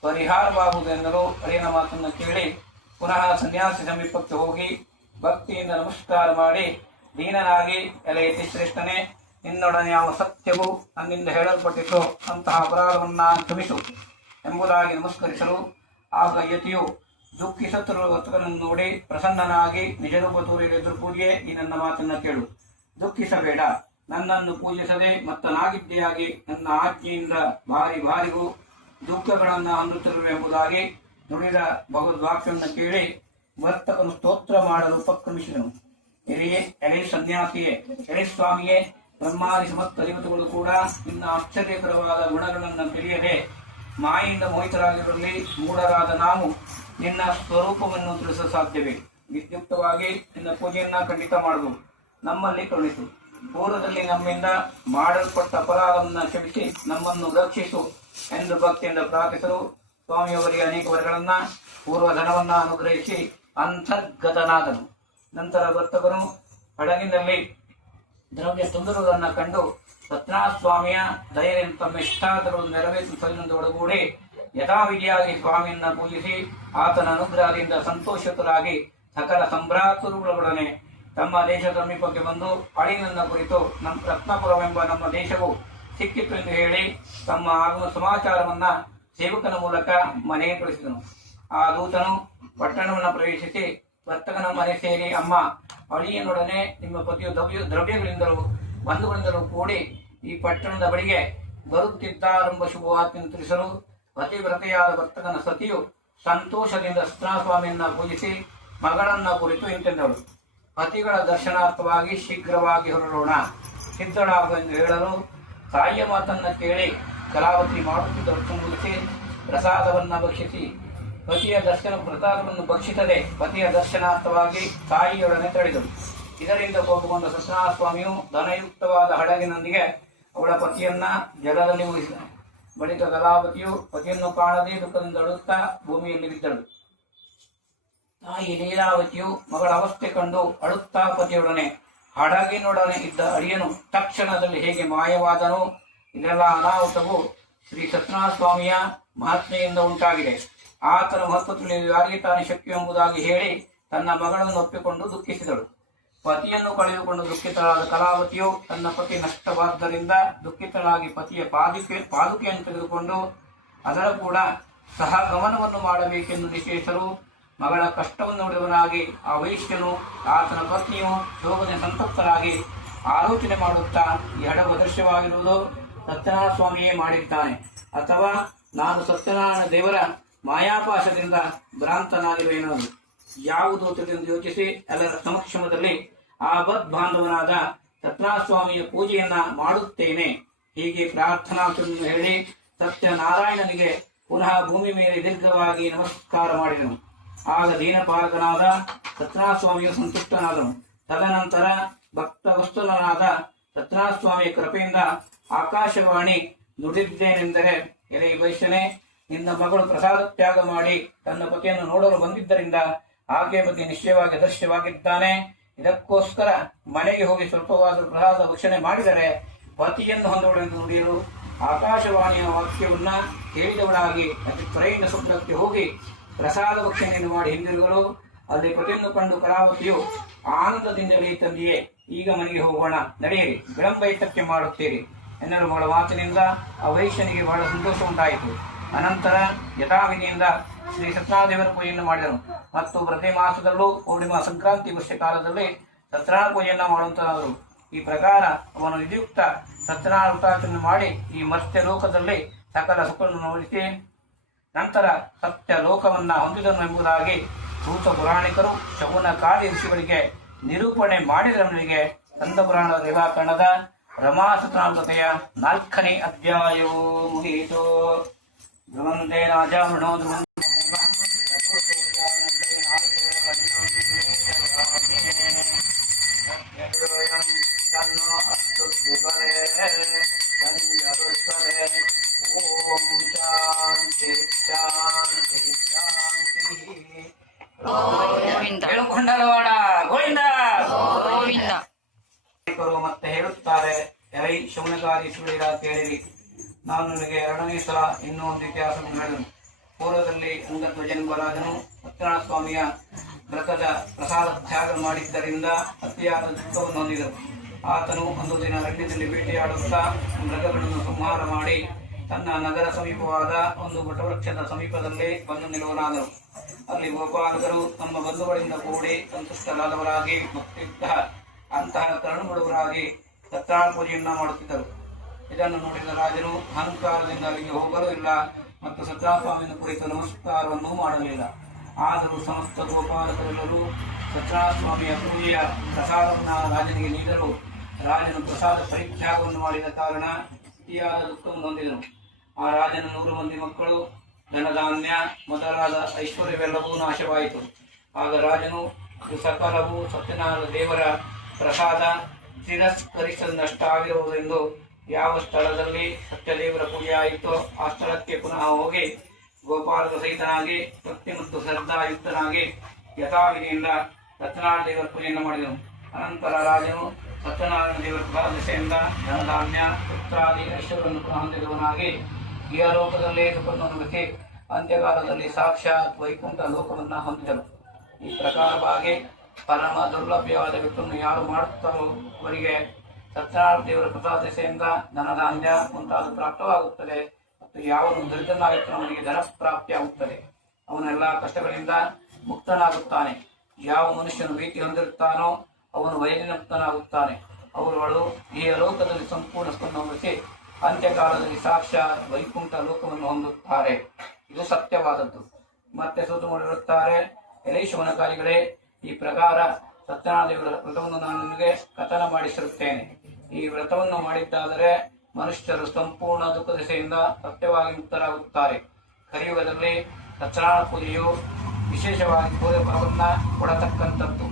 ಪರಿಹಾರವಾಗುವುದೆಂದಲೂ ಹರಿಯನ ಮಾತನ್ನು ಕೇಳಿ ಪುನಃ ಸನ್ಯಾಸಿ ಸಮೀಪಕ್ಕೆ ಹೋಗಿ ಭಕ್ತಿಯಿಂದ ನಮಸ್ಕಾರ ಮಾಡಿ, ದೀನನಾಗಿ ಎಲೆ ಶ್ರೇಷ್ಠನೇ, ನಿನ್ನೊಡನೆ ಯಾವ ಸತ್ಯವು ನನ್ನಿಂದ ಹೇಳಲ್ಪಟ್ಟಿತು. ಅಂತಹ ಅಪರಾಧವನ್ನ ಕ್ಷಮಿಸು ಎಂಬುದಾಗಿ ನಮಸ್ಕರಿಸಲು ಆಗ ಯತಿಯು ದುಃಖಿಸುತ್ತಿರುವ ವರ್ತಕನನ್ನು ನೋಡಿ ಪ್ರಸನ್ನನಾಗಿ ನಿಜರೂಪ ತೋರಿದ್ರು ಪೂಜೆ ಈ ನನ್ನ ಮಾತನ್ನ ಕೇಳು. ದುಃಖಿಸಬೇಡ. ನನ್ನನ್ನು ಪೂಜಿಸದೆ ಮತ್ತನಾಗಿದ್ದೆಯಾಗಿ ನನ್ನ ಆಜ್ಞೆಯಿಂದ ಭಾರಿ ಭಾರಿಗೂ ದುಃಖಗಳನ್ನು ಅನ್ನುತ್ತಿರುವೆಂಬುದಾಗಿ ನುಡಿದ ಭಗವದ್ವಾಕ್ಯವನ್ನು ಕೇಳಿ ವರ್ತಕನು ಸ್ತೋತ್ರ ಮಾಡಲು ಉಪಕ್ರಮಿಸಿದನು. ಎಳೆಯೇ ಎಳೆ ಸನ್ಯಾಸಿಯೇ, ಎಳೆ ಸ್ವಾಮಿಯೇ, ಬ್ರಹ್ಮಾದಿ ಸಮಸ್ತ ದೇವತೆಗಳು ಕೂಡ ನಿನ್ನ ಆಶ್ಚರ್ಯಕರವಾದ ಗುಣಗಳನ್ನು ತಿಳಿಯದೆ ಮಾಯಿಂದ ಮೋಹಿತರಾಗಿರಲಿ ಮೂಢರಾದ ನಾವು ನಿನ್ನ ಸ್ವರೂಪವನ್ನು ತಿಳಿಸಲು ಸಾಧ್ಯವೇ. ವಿದ್ಯುಕ್ತವಾಗಿ ನಿನ್ನ ಪೂಜೆಯನ್ನ ಖಂಡಿತ ಮಾಡುವುದು ನಮ್ಮಲ್ಲಿ ಕರುಣಿತು ಪೂರ್ವದಲ್ಲಿ ನಮ್ಮಿಂದ ಮಾಡಲ್ಪಟ್ಟ ಅಪರಾಧವನ್ನು ಕ್ಷಮಿಸಿ ನಮ್ಮನ್ನು ರಕ್ಷಿಸು ಎಂದು ಭಕ್ತಿಯಿಂದ ಪ್ರಾರ್ಥಿಸಲು ಸ್ವಾಮಿಯವರಿಗೆ ಅನೇಕ ವರಗಳನ್ನ ಪೂರ್ವ ಧನವನ್ನ ಅನುಗ್ರಹಿಸಿ ಅಂತರ್ಗತನಾದನು. ನಂತರ ವರ್ತಕನು ಹಡಗಿನಲ್ಲಿ ದ್ರವ್ಯ ತುಂಬಿರುವುದನ್ನು ಕಂಡು ಸತ್ಯನಾಥ ಸ್ವಾಮಿಯ ಧೈರ್ಯ ತಮ್ಮ ಇಷ್ಟಾದರೂ ನೆರವೇರಿಸಲೆಂದು ಒಳಗೂಡಿ ಯಥಾವಿಧಿಯಾಗಿ ಸ್ವಾಮಿಯನ್ನ ಪೂಜಿಸಿ ಆತನ ಅನುಗ್ರಹದಿಂದ ಸಂತೋಷಿತರಾಗಿ ಸಕಲ ಸಂಭ್ರಾತರುಗಳೊಡನೆ ತಮ್ಮ ದೇಶ ಸಮೀಪಕ್ಕೆ ಬಂದು ಅಳಿನನ್ನ ಕುರಿತು ನಮ್ಮ ರತ್ನಪುರವೆಂಬ ನಮ್ಮ ದೇಶವು ಸಿಕ್ಕಿತ್ತು ಎಂದು ಹೇಳಿ ತಮ್ಮ ಆಗಮ ಸಮಾಚಾರವನ್ನ ಸೇವಕನ ಮೂಲಕ ಮನೆಗೆ ಕಳಿಸಿದನು ಆ ದೂತನು ಪಟ್ಟಣವನ್ನು ಪ್ರವೇಶಿಸಿ ವರ್ತಕನ ಮನೆ ಸೇರಿ, ಅಮ್ಮ, ಅಳಿಯನೊಡನೆ ನಿಮ್ಮ ಪತಿಯು ದ್ರವ್ಯ ದ್ರವ್ಯಗಳಿಂದಲೂ ಬಂಧುಗಳಿಂದಲೂ ಕೂಡಿ ಈ ಪಟ್ಟಣದ ಬಳಿಗೆ ಬರುತ್ತಿದ್ದಾರೆಂಬ ಶುಭವಾರ್ತೆಯನ್ನು ತಿಳಿಸಲು ಪತಿವ್ರತೆಯಾದ ವರ್ತಕನ ಸತಿಯು ಸಂತೋಷದಿಂದ ಸ್ವಾಮಿಯನ್ನ ಪೂಜಿಸಿ ಮಗಳನ್ನ ಕುರಿತು ಇಂತೆಂದಳು. ಪತಿಗಳ ದರ್ಶನಾರ್ಥವಾಗಿ ಶೀಘ್ರವಾಗಿ ಹೊರಡೋಣ. ಸಿದ್ಧಳಾಗು ಎಂದು ಹೇಳಲು ತಾಯಿಯ ಮಾತನ್ನ ಕೇಳಿ ಕಲಾವತಿ ಮಾಡುತ್ತಿದ್ದರು ತುಂಬಿಸಿ ಪ್ರಸಾದವನ್ನ ಭಕ್ಷಿಸಿ ಪತಿಯ ದರ್ಶನ ಪ್ರಸಾದವನ್ನು ಭಕ್ಷಿಸದೆ ಪತಿಯ ದರ್ಶನಾರ್ಥವಾಗಿ ತಾಯಿಯೊಡನೆ ತಡೆದಳು. ಇದರಿಂದ ಕೋಪಗೊಂಡ ಸತ್ಯನಾಥ ಸ್ವಾಮಿಯು ಧನಯುಕ್ತವಾದ ಹಡಗಿನೊಂದಿಗೆ ಅವಳ ಪತಿಯನ್ನ ಜಲದಲ್ಲಿ ಮುಗಿಸಿದ ಬಳಿಕ ಕಲಾವತಿಯು ಪತಿಯನ್ನು ಕಾಣದೆ ದುಃಖದಿಂದ ಅಳುತ್ತಾ ಭೂಮಿಯಲ್ಲಿ ಬಿದ್ದಳು. ತಾಯಿ ಲೀಲಾವತಿಯು ಮಗಳ ಅವಸ್ಥೆ ಕಂಡು ಅಳುತ್ತಾ ಪತಿಯೊಡನೆ ಹಡಗಿನೊಡನೆ ಇದ್ದ ಅಡಿಯನು ತಕ್ಷಣದಲ್ಲಿ ಹೇಗೆ ಮಾಯವಾದನು ಇದೆಲ್ಲ ಅನಾಹುತವು ಶ್ರೀ ಸತ್ಯನಾಥ ಸ್ವಾಮಿಯ ಮಹಾತ್ಮೆಯಿಂದ ಉಂಟಾಗಿದೆ. ಆತನ ಮಹತ್ವ ತಿಳಿದು ಯಾರಿಗೆ ತಾನೇ ಶಕ್ತಿ ಎಂಬುದಾಗಿ ಹೇಳಿ ತನ್ನ ಮಗಳನ್ನು ಒಪ್ಪಿಕೊಂಡು ದುಃಖಿಸಿದಳು. ಪತಿಯನ್ನು ಕಳೆದುಕೊಂಡು ದುಃಖಿತಳಾದ ಕಲಾವತಿಯು ತನ್ನ ಪತಿ ನಷ್ಟವಾದ್ದರಿಂದ ದುಃಖಿತಳಾಗಿ ಪತಿಯ ಪಾದುಕೆ, ಪಾದುಕೆಯನ್ನು ತೆಗೆದುಕೊಂಡು ಅದರ ಕೂಡ ಸಹ ಗಮನವನ್ನು ಮಾಡಬೇಕೆಂದು ನಿಶ್ಚಯಿಸಲು ಮಗಳ ಕಷ್ಟವನ್ನು ನೋಡುವನಾಗಿ ಆ ವೈಶ್ಯನು, ಆತನ ಪತ್ನಿಯು ಶೋಭನೆ ಸಂತಪ್ತರಾಗಿ ಆಲೋಚನೆ ಮಾಡುತ್ತಾ ಈ ಹಡಗು ದೃಶ್ಯವಾಗಿರುವುದು ಸತ್ಯನಾರಾಯಣ ಸ್ವಾಮಿಯೇ ಮಾಡಿದ್ದಾನೆ. ಅಥವಾ ನಾನು ಸತ್ಯನಾರಾಯಣ ದೇವರ ಮಾಯಾಪಾಶದಿಂದ ಭ್ರಾಂತನಾಗಿರುವೆನೋ ಯಾವುದು ತಿಳಿದು ಯೋಚಿಸಿ, ಎಲ್ಲರ ಸಮಕ್ಷಮದಲ್ಲಿ ಆಬದ್ ಬಾಂಧವನಾದ ರತ್ನಾಸ್ವಾಮಿಯ ಸ್ವಾಮಿಯ ಪೂಜೆಯನ್ನ ಮಾಡುತ್ತೇನೆ. ಹೀಗೆ ಪ್ರಾರ್ಥನಾ ಹೇಳಿ ಸತ್ಯನಾರಾಯಣನಿಗೆ ಪುನಃ ಭೂಮಿ ಮೇಲೆ ದೀರ್ಘವಾಗಿ ನಮಸ್ಕಾರ ಮಾಡಿದನು. ಆಗ ದೀನಪಾಲಕನಾದ ರತ್ನಾಸ್ವಾಮಿಯು ಸಂತುಷ್ಟನಾದನು. ತದನಂತರ ಭಕ್ತ ವಸ್ತುನಾದ ಸತ್ಯನಾಥ ಸ್ವಾಮಿಯ ಕೃಪೆಯಿಂದ ಆಕಾಶವಾಣಿ ನುಡಿದ್ದೇನೆಂದರೆ ಎಲೆ ವೈಶ್ಯನೇ, ನಿನ್ನ ಮಗಳು ಪ್ರಸಾದ ತ್ಯಾಗ ಮಾಡಿ ತನ್ನ ಪತಿಯನ್ನು ನೋಡಲು ಬಂದಿದ್ದರಿಂದ ಆಕೆ ಬಗ್ಗೆ ನಿಶ್ಚಯವಾಗಿ ಅದೃಶ್ಯವಾಗಿದ್ದಾನೆ. ಇದಕ್ಕೋಸ್ಕರ ಮನೆಗೆ ಹೋಗಿ ಸ್ವಲ್ಪವಾದರೂ ಪ್ರಸಾದ ಭಕ್ಷಣೆ ಮಾಡಿದರೆ ಪತಿಯನ್ನು ಹೊಂದವಳೆಂದು ನುಡಿಯಲು ಆಕಾಶವಾಣಿಯ ವಾಕ್ಯವನ್ನ ಕೇಳಿದವಳಾಗಿ ಅತಿ ತ್ವರೆಯಿಂದ ಸುಂದರಕ್ಕೆ ಹೋಗಿ ಪ್ರಸಾದ ಭಕ್ಷಣೆಯನ್ನು ಮಾಡಿ ಹಿಂದಿರುಗಲು ಅಲ್ಲಿ ಪ್ರತಿಯೊಂದು ಕಂಡು ಕಲಾವತಿಯು ಆನಂದದಿಂದಲೇ ತಂದೆಯೇ, ಈಗ ಮನೆಗೆ ಹೋಗೋಣ, ನಡೆಯಿರಿ, ವಿಳಂಬ ಇಟ್ಟಕ್ಕೆ ಮಾಡುತ್ತೀರಿ ಎನ್ನಲು ಮಾಡುವ ಮಾತಿನಿಂದ ಆ ವೈಶ್ಯನಿಗೆ ಬಹಳ ಸಂತೋಷ ಉಂಟಾಯಿತು. ಅನಂತರ ಯಥಾವಿಧಿಯಿಂದ ಶ್ರೀ ಸತ್ಯನಾದೇವರ ಪೂಜೆಯನ್ನು ಮಾಡಿದರು. ಮತ್ತು ಪ್ರತಿ ಮಾಸದಲ್ಲೂ, ಪೂರ್ಣಿಮಾ ಸಂಕ್ರಾಂತಿ ವರ್ಷ ಕಾಲದಲ್ಲಿ ಸತ್ಯನಾರಾಯಣ ಪೂಜೆಯನ್ನು ಮಾಡುವಂತಾದರು ಈ ಪ್ರಕಾರ ಅವನು ವಿಧಿಯುಕ್ತ ಸತ್ಯನಾರಾಯಣ ಮಾಡಿ ಈ ಮರ್ತ್ಯ ಲೋಕದಲ್ಲಿ ಸಕಲ ಸುಖವನ್ನು ನೋಡಿಸಿ, ನಂತರ ಸತ್ಯ ಲೋಕವನ್ನ ಹೊಂದಿದನು ಎಂಬುದಾಗಿ ಭೂತ ಪುರಾಣಿಕರು ಶಗುನ ಕಾಳಿ ಋಷಿಗಳಿಗೆ ನಿರೂಪಣೆ ಮಾಡಿದವನಿಗೆ ಪುರಾಣ ರೇವಾಕರಣದ ರಮಾ ಸತನಾಮೃತೆಯ ನಾಲ್ಕನೇ ಅಧ್ಯಾಯವು ಮುಗಿಯಿತು. ಧ್ರುವಂತೆ ರಾಜಾಮೃಣೋ ಮಾಡಿದ್ದರಿಂದ ಅತಿಯಾದ ದುಃಖವನ್ನು ಹೊಂದಿದರು. ಆತನು ಒಂದು ದಿನ ರಂಗದಲ್ಲಿ ಭೇಟಿಯಾಡುತ್ತಾ ಮೃಗಗಳನ್ನು ಸಂಹಾರ ಮಾಡಿ ತನ್ನ ನಗರ ಸಮೀಪವಾದ ಒಂದು ವಟವೃಕ್ಷದ ಸಮೀಪದಲ್ಲಿ ಬಂದು ನಿಲುವನಾದರು ಅಲ್ಲಿ ಗೋಪಾಲಕರು ತಮ್ಮ ಬಂಧುಗಳಿಂದ ಕೂಡಿ ಸಂತುಷ್ಟರಾದವರಾಗಿ ಮತ್ತಿದ್ದ ಅಂತಹ ಕರುಣುಗಳವರಾಗಿ ದತ್ತಾಳ ಪೂಜೆಯನ್ನ ಮಾಡುತ್ತಿದ್ದರು. ಇದನ್ನು ನೋಡಿದ ರಾಜನು ಅಹಂಕಾರದಿಂದ ಅಲ್ಲಿಗೆ ಹೋಗಲೂ ಇಲ್ಲ ಮತ್ತು ಸತ್ಯನಾರಾಯಣ ಸ್ವಾಮಿಯನ್ನು ಕುರಿತು ನಮಸ್ಕಾರವನ್ನು ಮಾಡಲಿಲ್ಲ. ಆದರೂ ಸಮಸ್ತ ಗೋಪಾಲಕರೆಲ್ಲರೂ ಸತ್ಯನಾರಾಯಣ ಸ್ವಾಮಿಯ ಪೂಜೆಯ ಪ್ರಸಾದವನ್ನು ರಾಜನಿಗೆ ನೀಡಲು ರಾಜನು ಪ್ರಸಾದ ಪರಿತ್ಯಾಗವನ್ನು ಮಾಡಿದ ಕಾರಣ ಅತಿಯಾದ ದುಃಖವನ್ನು ಹೊಂದಿದನು. ಆ ರಾಜನ ನೂರು ಮಂದಿ ಮಕ್ಕಳು, ಧನಧಾನ್ಯ, ಮೊದಲಾದ ಐಶ್ವರ್ಯವೆಲ್ಲವೂ ನಾಶವಾಯಿತು. ಆಗ ರಾಜನು ಸಕಲವು ಸತ್ಯನಾರಾಯಣ ದೇವರ ಪ್ರಸಾದ ತಿರಸ್ಕರಿಸದಷ್ಟು ಆಗಿರುವುದೆಂದು ಯಾವ ಸ್ಥಳದಲ್ಲಿ ಸತ್ಯದೇವರ ಪೂಜೆ ಆಯಿತೋ ಆ ಸ್ಥಳಕ್ಕೆ ಪುನಃ ಹೋಗಿ ಗೋಪಾಲಕ ಸಹಿತನಾಗಿ ಭಕ್ತಿ ಮತ್ತು ಶ್ರದ್ಧಾಯುಕ್ತನಾಗಿ ಯಥಾವಿಧಿಯಿಂದ ಸತ್ಯನಾರಾಯಣ ದೇವರ ಪೂಜೆಯನ್ನು ಮಾಡಿದನು. ಅನಂತರ ರಾಜನು ಸತ್ಯನಾರಾಯಣ ದೇವರ ಪ್ರಸಾದಸೆಯಿಂದ ಧನಧಾನ್ಯ, ಪುತ್ರಾದಿ, ಐಶ್ವರ್ಯವನ್ನು ಹೊಂದಿದವನಾಗಿ ಈ ಲೋಕದಲ್ಲೇ ಅನುಭವಿಸಿ ಅಂತ್ಯಕಾಲದಲ್ಲಿ ಸಾಕ್ಷಾತ್ ವೈಕುಂಠ ಲೋಕವನ್ನು ಹೊಂದಿದನು. ಈ ಪ್ರಕಾರವಾಗಿ ಪರಮ ದುರ್ಲಭ್ಯವಾದ ವ್ಯಕ್ತಿಯನ್ನು ಯಾರು ಮಾಡುತ್ತಾರೋ ಅವರಿಗೆ ಸತ್ಯನಾರಾಯಣ ದೇವರ ಪ್ರಸಾದಸೆಯಿಂದ ಧನಧಾನ್ಯ ಮುಂತಾದ ಪ್ರಾಪ್ತವಾಗುತ್ತದೆ ಮತ್ತು ಯಾವನು ದರಿದ್ರನಾಗುತ್ತಾನೋ ಅವನಿಗೆ ಧನ ಪ್ರಾಪ್ತಿಯಾಗುತ್ತದೆ ಅವನೆಲ್ಲ ಕಷ್ಟಗಳಿಂದ ಮುಕ್ತನಾಗುತ್ತಾನೆ. ಯಾವ ಮನುಷ್ಯನು ಭೀತಿ ಹೊಂದಿರುತ್ತಾನೋ ಅವನು ವೈರಿನಪ್ತನಾಗುತ್ತಾನೆ. ಅವರುಗಳು ಈ ಲೋಕದಲ್ಲಿ ಸಂಪೂರ್ಣ ಸ್ಪಂದಿಸಿ ಅಂತ್ಯಕಾಲದಲ್ಲಿ ಸಾಕ್ಷಾತ್ ವೈಕುಂಠ ಲೋಕವನ್ನು ಹೊಂದುತ್ತಾರೆ. ಇದು ಸತ್ಯವಾದದ್ದು. ಮತ್ತೆ ಸುತ್ತು ಮಾಡಿರುತ್ತಾರೆ ಎಲೇಶವನಕಾರಿಗಳೇ ಈ ಪ್ರಕಾರ ಸತ್ಯನಾದೇವರ ದೇವರ ವ್ರತವನ್ನು ನಾನು ನಿಮಗೆ ಕಥನ ಮಾಡಿಸಿರುತ್ತೇನೆ. ಈ ವ್ರತವನ್ನು ಮಾಡಿದ್ದಾದರೆ ಮನುಷ್ಯರು ಸಂಪೂರ್ಣ ದುಃಖ ದಿಸೆಯಿಂದ ಸತ್ಯವಾಗಿ ಮುಕ್ತರಾಗುತ್ತಾರೆ. ಕಲಿಯುಗದಲ್ಲಿ ಸತ್ಯನಾರಾಯಣ ಪೂಜೆಯು ವಿಶೇಷವಾಗಿ ಪೂಜೆ ಫಲವನ್ನ ಕೊಡತಕ್ಕಂಥದ್ದು.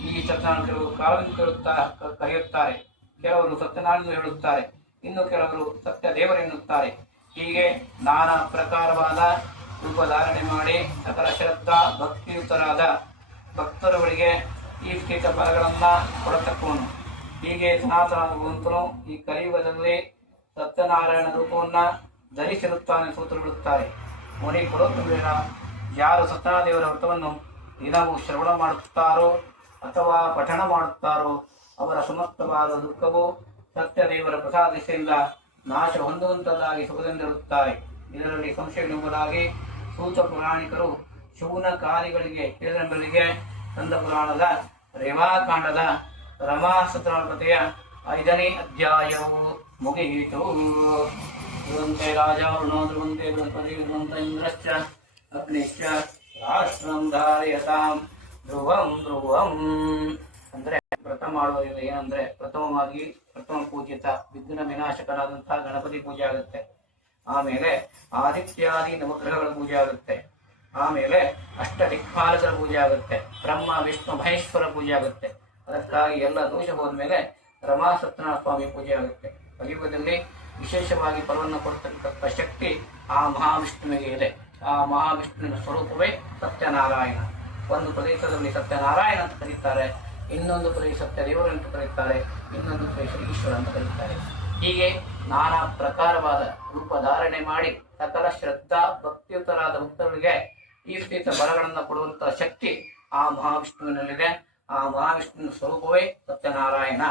ಈ ಸತ್ಯನಾರಾಯಣ ಕೆಲವರು ಕಾಲವನ್ನು ಕೇಳುತ್ತಾ, ಕರೆಯುತ್ತಾರೆ. ಕೆಲವರು ಸತ್ಯನಾರಾಯಣ ಹೇಳುತ್ತಾರೆ. ಇನ್ನು ಕೆಲವರು ಸತ್ಯ ದೇವರೆನ್ನುತ್ತಾರೆ ಹೀಗೆ ನಾನಾ ಪ್ರಕಾರವಾದ ರೂಪಧಾರಣೆ ಮಾಡಿ ಸಕಲ ಶ್ರದ್ಧಾ, ಭಕ್ತಿಯುತರಾದ ಭಕ್ತರುಗಳಿಗೆ ಈ ಸ್ಥಿತ ಫಲಗಳನ್ನು ಕೊಡತಕ್ಕವನು. ಹೀಗೆ ಸನಾತನ ಭಗವಂತನು ಈ ಕಲಿಯುಗದಲ್ಲಿ ಸತ್ಯನಾರಾಯಣ ರೂಪವನ್ನು ಧರಿಸಿರುತ್ತಾನೆ ಸೂತ್ರ ಬಿಡುತ್ತಾರೆ ಮುನಿ ಕೊಡೋತ್ತಮೇನ ಯಾರು ಸತ್ಯನಾದೇವರ ವ್ರತವನ್ನು ದಿನವೂ ಶ್ರವಣ ಮಾಡುತ್ತಾರೋ ಅಥವಾ ಪಠಣ ಮಾಡುತ್ತಾರೋ ಅವರ ಸಮರ್ಥವಾದ ದುಃಖವು ಸತ್ಯದೇವರ ಪ್ರಸಾದಿಸಿಂದ ನಾಶ ಹೊಂದುವಂತದ್ದಾಗಿ ಸುಖದಿಂದಿರುತ್ತಾರೆ. ಇದರಲ್ಲಿ ಸಂಶಯವಿರುವುದಾಗಿ ಸೂಚ ಪುರಾಣಿಕರು ಶೂನಕಾರಿಗಳಿಗೆ ಹೇಳಿದಂಬಲಿಗೆ ಕಂದ ಪುರಾಣದ ರೇವಾಕಾಂಡದ ರಮಾಸತ್ರಪತಿಯ ಐದನೇ ಅಧ್ಯಾಯವು ಮುಗಿಯಿತು. ಧ್ರುವಂತೆ ರಾಜ ವರುಣೋ ಧ್ರುವಂತೆ ಬೃಹಸ್ಪತಿ ಧ್ರುವಂತ ಇಂದ್ರಶ್ಚ ಅಗ್ನಿಶ್ಚ ರಾಷ್ಟ್ರಂ ಧಾರಯತಾಂ ಧ್ರುವಂ ಧ್ರುವಂ. ಅಂದ್ರೆ ವ್ರತ ಮಾಡುವುದಿಲ್ಲ ಏನಂದ್ರೆ ಪ್ರಥಮವಾಗಿ ಪ್ರಥಮ ಪೂಜಿತ ವಿಘ್ನ ವಿನಾಶಕರಾದಂತಹ ಗಣಪತಿ ಪೂಜೆ ಆಗುತ್ತೆ. ಆಮೇಲೆ ಆದಿತ್ಯಾದಿ ನವಗ್ರಹಗಳ ಪೂಜೆ ಆಗುತ್ತೆ. ಆಮೇಲೆ ಅಷ್ಟ ದಿಕ್ಪಾಲಕರ ಪೂಜೆ ಆಗುತ್ತೆ. ಬ್ರಹ್ಮ, ವಿಷ್ಣು, ಮಹೇಶ್ವರ ಪೂಜೆ ಆಗುತ್ತೆ. ಅದಕ್ಕಾಗಿ ಎಲ್ಲ ದೋಷ ಹೋದ್ಮೇಲೆ ರಮಾ ಸತ್ಯನಾರಾಯಣ ಸ್ವಾಮಿ ಪೂಜೆ ಆಗುತ್ತೆ. ಕಲಿಯುಗದಲ್ಲಿ ವಿಶೇಷವಾಗಿ ಫಲವನ್ನು ಕೊಡ್ತಕ್ಕಂಥ ಶಕ್ತಿ ಆ ಮಹಾವಿಷ್ಣುವಿಗೆ ಇದೆ. ಆ ಮಹಾವಿಷ್ಣುವಿನ ಸ್ವರೂಪವೇ ಸತ್ಯನಾರಾಯಣ. ಒಂದು ಪ್ರದೇಶದಲ್ಲಿ ಸತ್ಯನಾರಾಯಣ ಅಂತ ಕರೀತಾರೆ, ಇನ್ನೊಂದು ಪ್ರದೇಶ ದೇವರು ಅಂತ ಕರೀತಾರೆ, ಇನ್ನೊಂದು ಪ್ರದೇಶ ಈಶ್ವರ ಅಂತ ಕರೀತಾರೆ. ಹೀಗೆ ನಾನಾ ಪ್ರಕಾರವಾದ ರೂಪ ಧಾರಣೆ ಮಾಡಿ ಸಕಲ ಶ್ರದ್ಧಾ ಭಕ್ತಿಯುತರಾದ ಭಕ್ತರಿಗೆ ಈ ಸ್ಥಿತ ಬಲಗಳನ್ನು ಕೊಡುವಂತಹ ಶಕ್ತಿ ಆ ಮಹಾವಿಷ್ಣುವಿನಲ್ಲಿದೆ. ಆ ಮಹಾವಿಷ್ಣುವಿನ ಸ್ವರೂಪವೇ ಸತ್ಯನಾರಾಯಣ.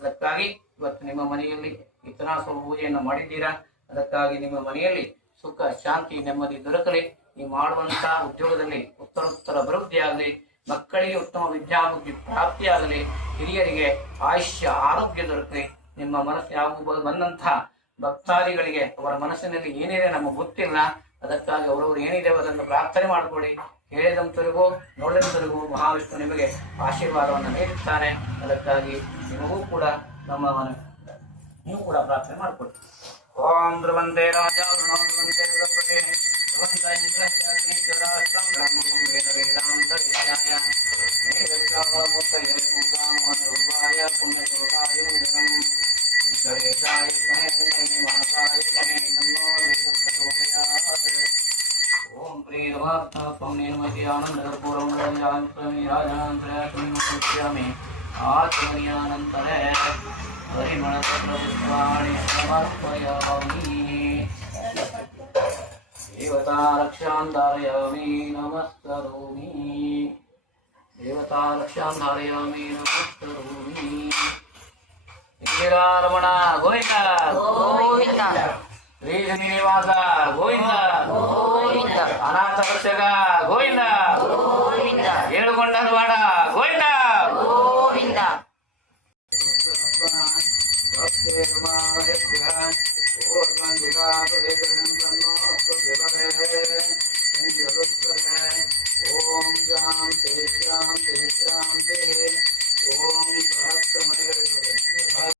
ಅದಕ್ಕಾಗಿ ಇವತ್ತು ನಿಮ್ಮ ಮನೆಯಲ್ಲಿ ಇತನಾ ಸ್ವರೂಪ ಪೂಜೆಯನ್ನು ಮಾಡಿದ್ದೀರಾ? ಅದಕ್ಕಾಗಿ ನಿಮ್ಮ ಮನೆಯಲ್ಲಿ ಸುಖ, ಶಾಂತಿ, ನೆಮ್ಮದಿ ದೊರಕಲಿ. ನೀವು ಮಾಡುವಂತಹ ಉದ್ಯೋಗದಲ್ಲಿ ಉತ್ತರೋತ್ತರ ಅಭಿವೃದ್ಧಿ ಆಗಲಿ ಮಕ್ಕಳಿಗೆ ಉತ್ತಮ ವಿದ್ಯಾಭಿವೃದ್ಧಿ ಪ್ರಾಪ್ತಿಯಾಗಲಿ, ಹಿರಿಯರಿಗೆ ಆಯುಷ್ಯ, ಆರೋಗ್ಯ ದೊರಕಲಿ. ನಿಮ್ಮ ಮನಸ್ಸು ಯಾವ ಬಂದಂತಹ ಭಕ್ತಾದಿಗಳಿಗೆ ಅವರ ಮನಸ್ಸಿನಲ್ಲಿ ಏನಿದೆ ನಮಗೆ ಗೊತ್ತಿಲ್ಲ. ಅದಕ್ಕಾಗಿ ಅವರವರು ಏನಿದೆ ಅದನ್ನು ಪ್ರಾರ್ಥನೆ ಮಾಡಿಕೊಳ್ಳಿ. ಹೇಳಿದಂತರಿಗೂ ನೋಡಿದಂತರಿಗೂ ಮಹಾವಿಷ್ಣು ನಿಮಗೆ ಆಶೀರ್ವಾದವನ್ನು ನೀಡುತ್ತಾನೆ. ಅದಕ್ಕಾಗಿ ನಿಮಗೂ ಕೂಡ ನಮ್ಮ ನೀವು ಕೂಡ ಪ್ರಾರ್ಥನೆ ಮಾಡಿಕೊಳ್ಳಿ. ओम ध्रुवंते राजा ध्रुवंते वृहस्पति ध्रुवंत इंद्रस्याग्नि चराष्ट्रम ब्रह्मं वेद वेदांत विद्याय। मेघश्चावमुक्तये मुकामनुरूपाय पुण्यशोकाय मुदनम् गणेशाय स्महे श्रीनिवासाय स्महे तन्नो वेदस्तोषयात् ओम प्रेरवार्ता पुण्यमति आत्मनियानन्तरे ಆಚಮನಿಯಾನಂತರೇ ಪರಿಮಳಪುಷ್ಪಾಣಿ ಸಮರ್ಪಯಾಮಿ ದೇವತಾ ರಕ್ಷಾಂ ಧಾರಯಾಮಿ ನಮಸ್ಕರೋಮಿ ದೇವತಾ ರಕ್ಷಾಂ ಧಾರಯಾಮಿ ನಮಸ್ಕರೋಮಿ ರಮಣ ಗೋವಿಂದ ಗೋವಿಂದ ಶ್ರೀ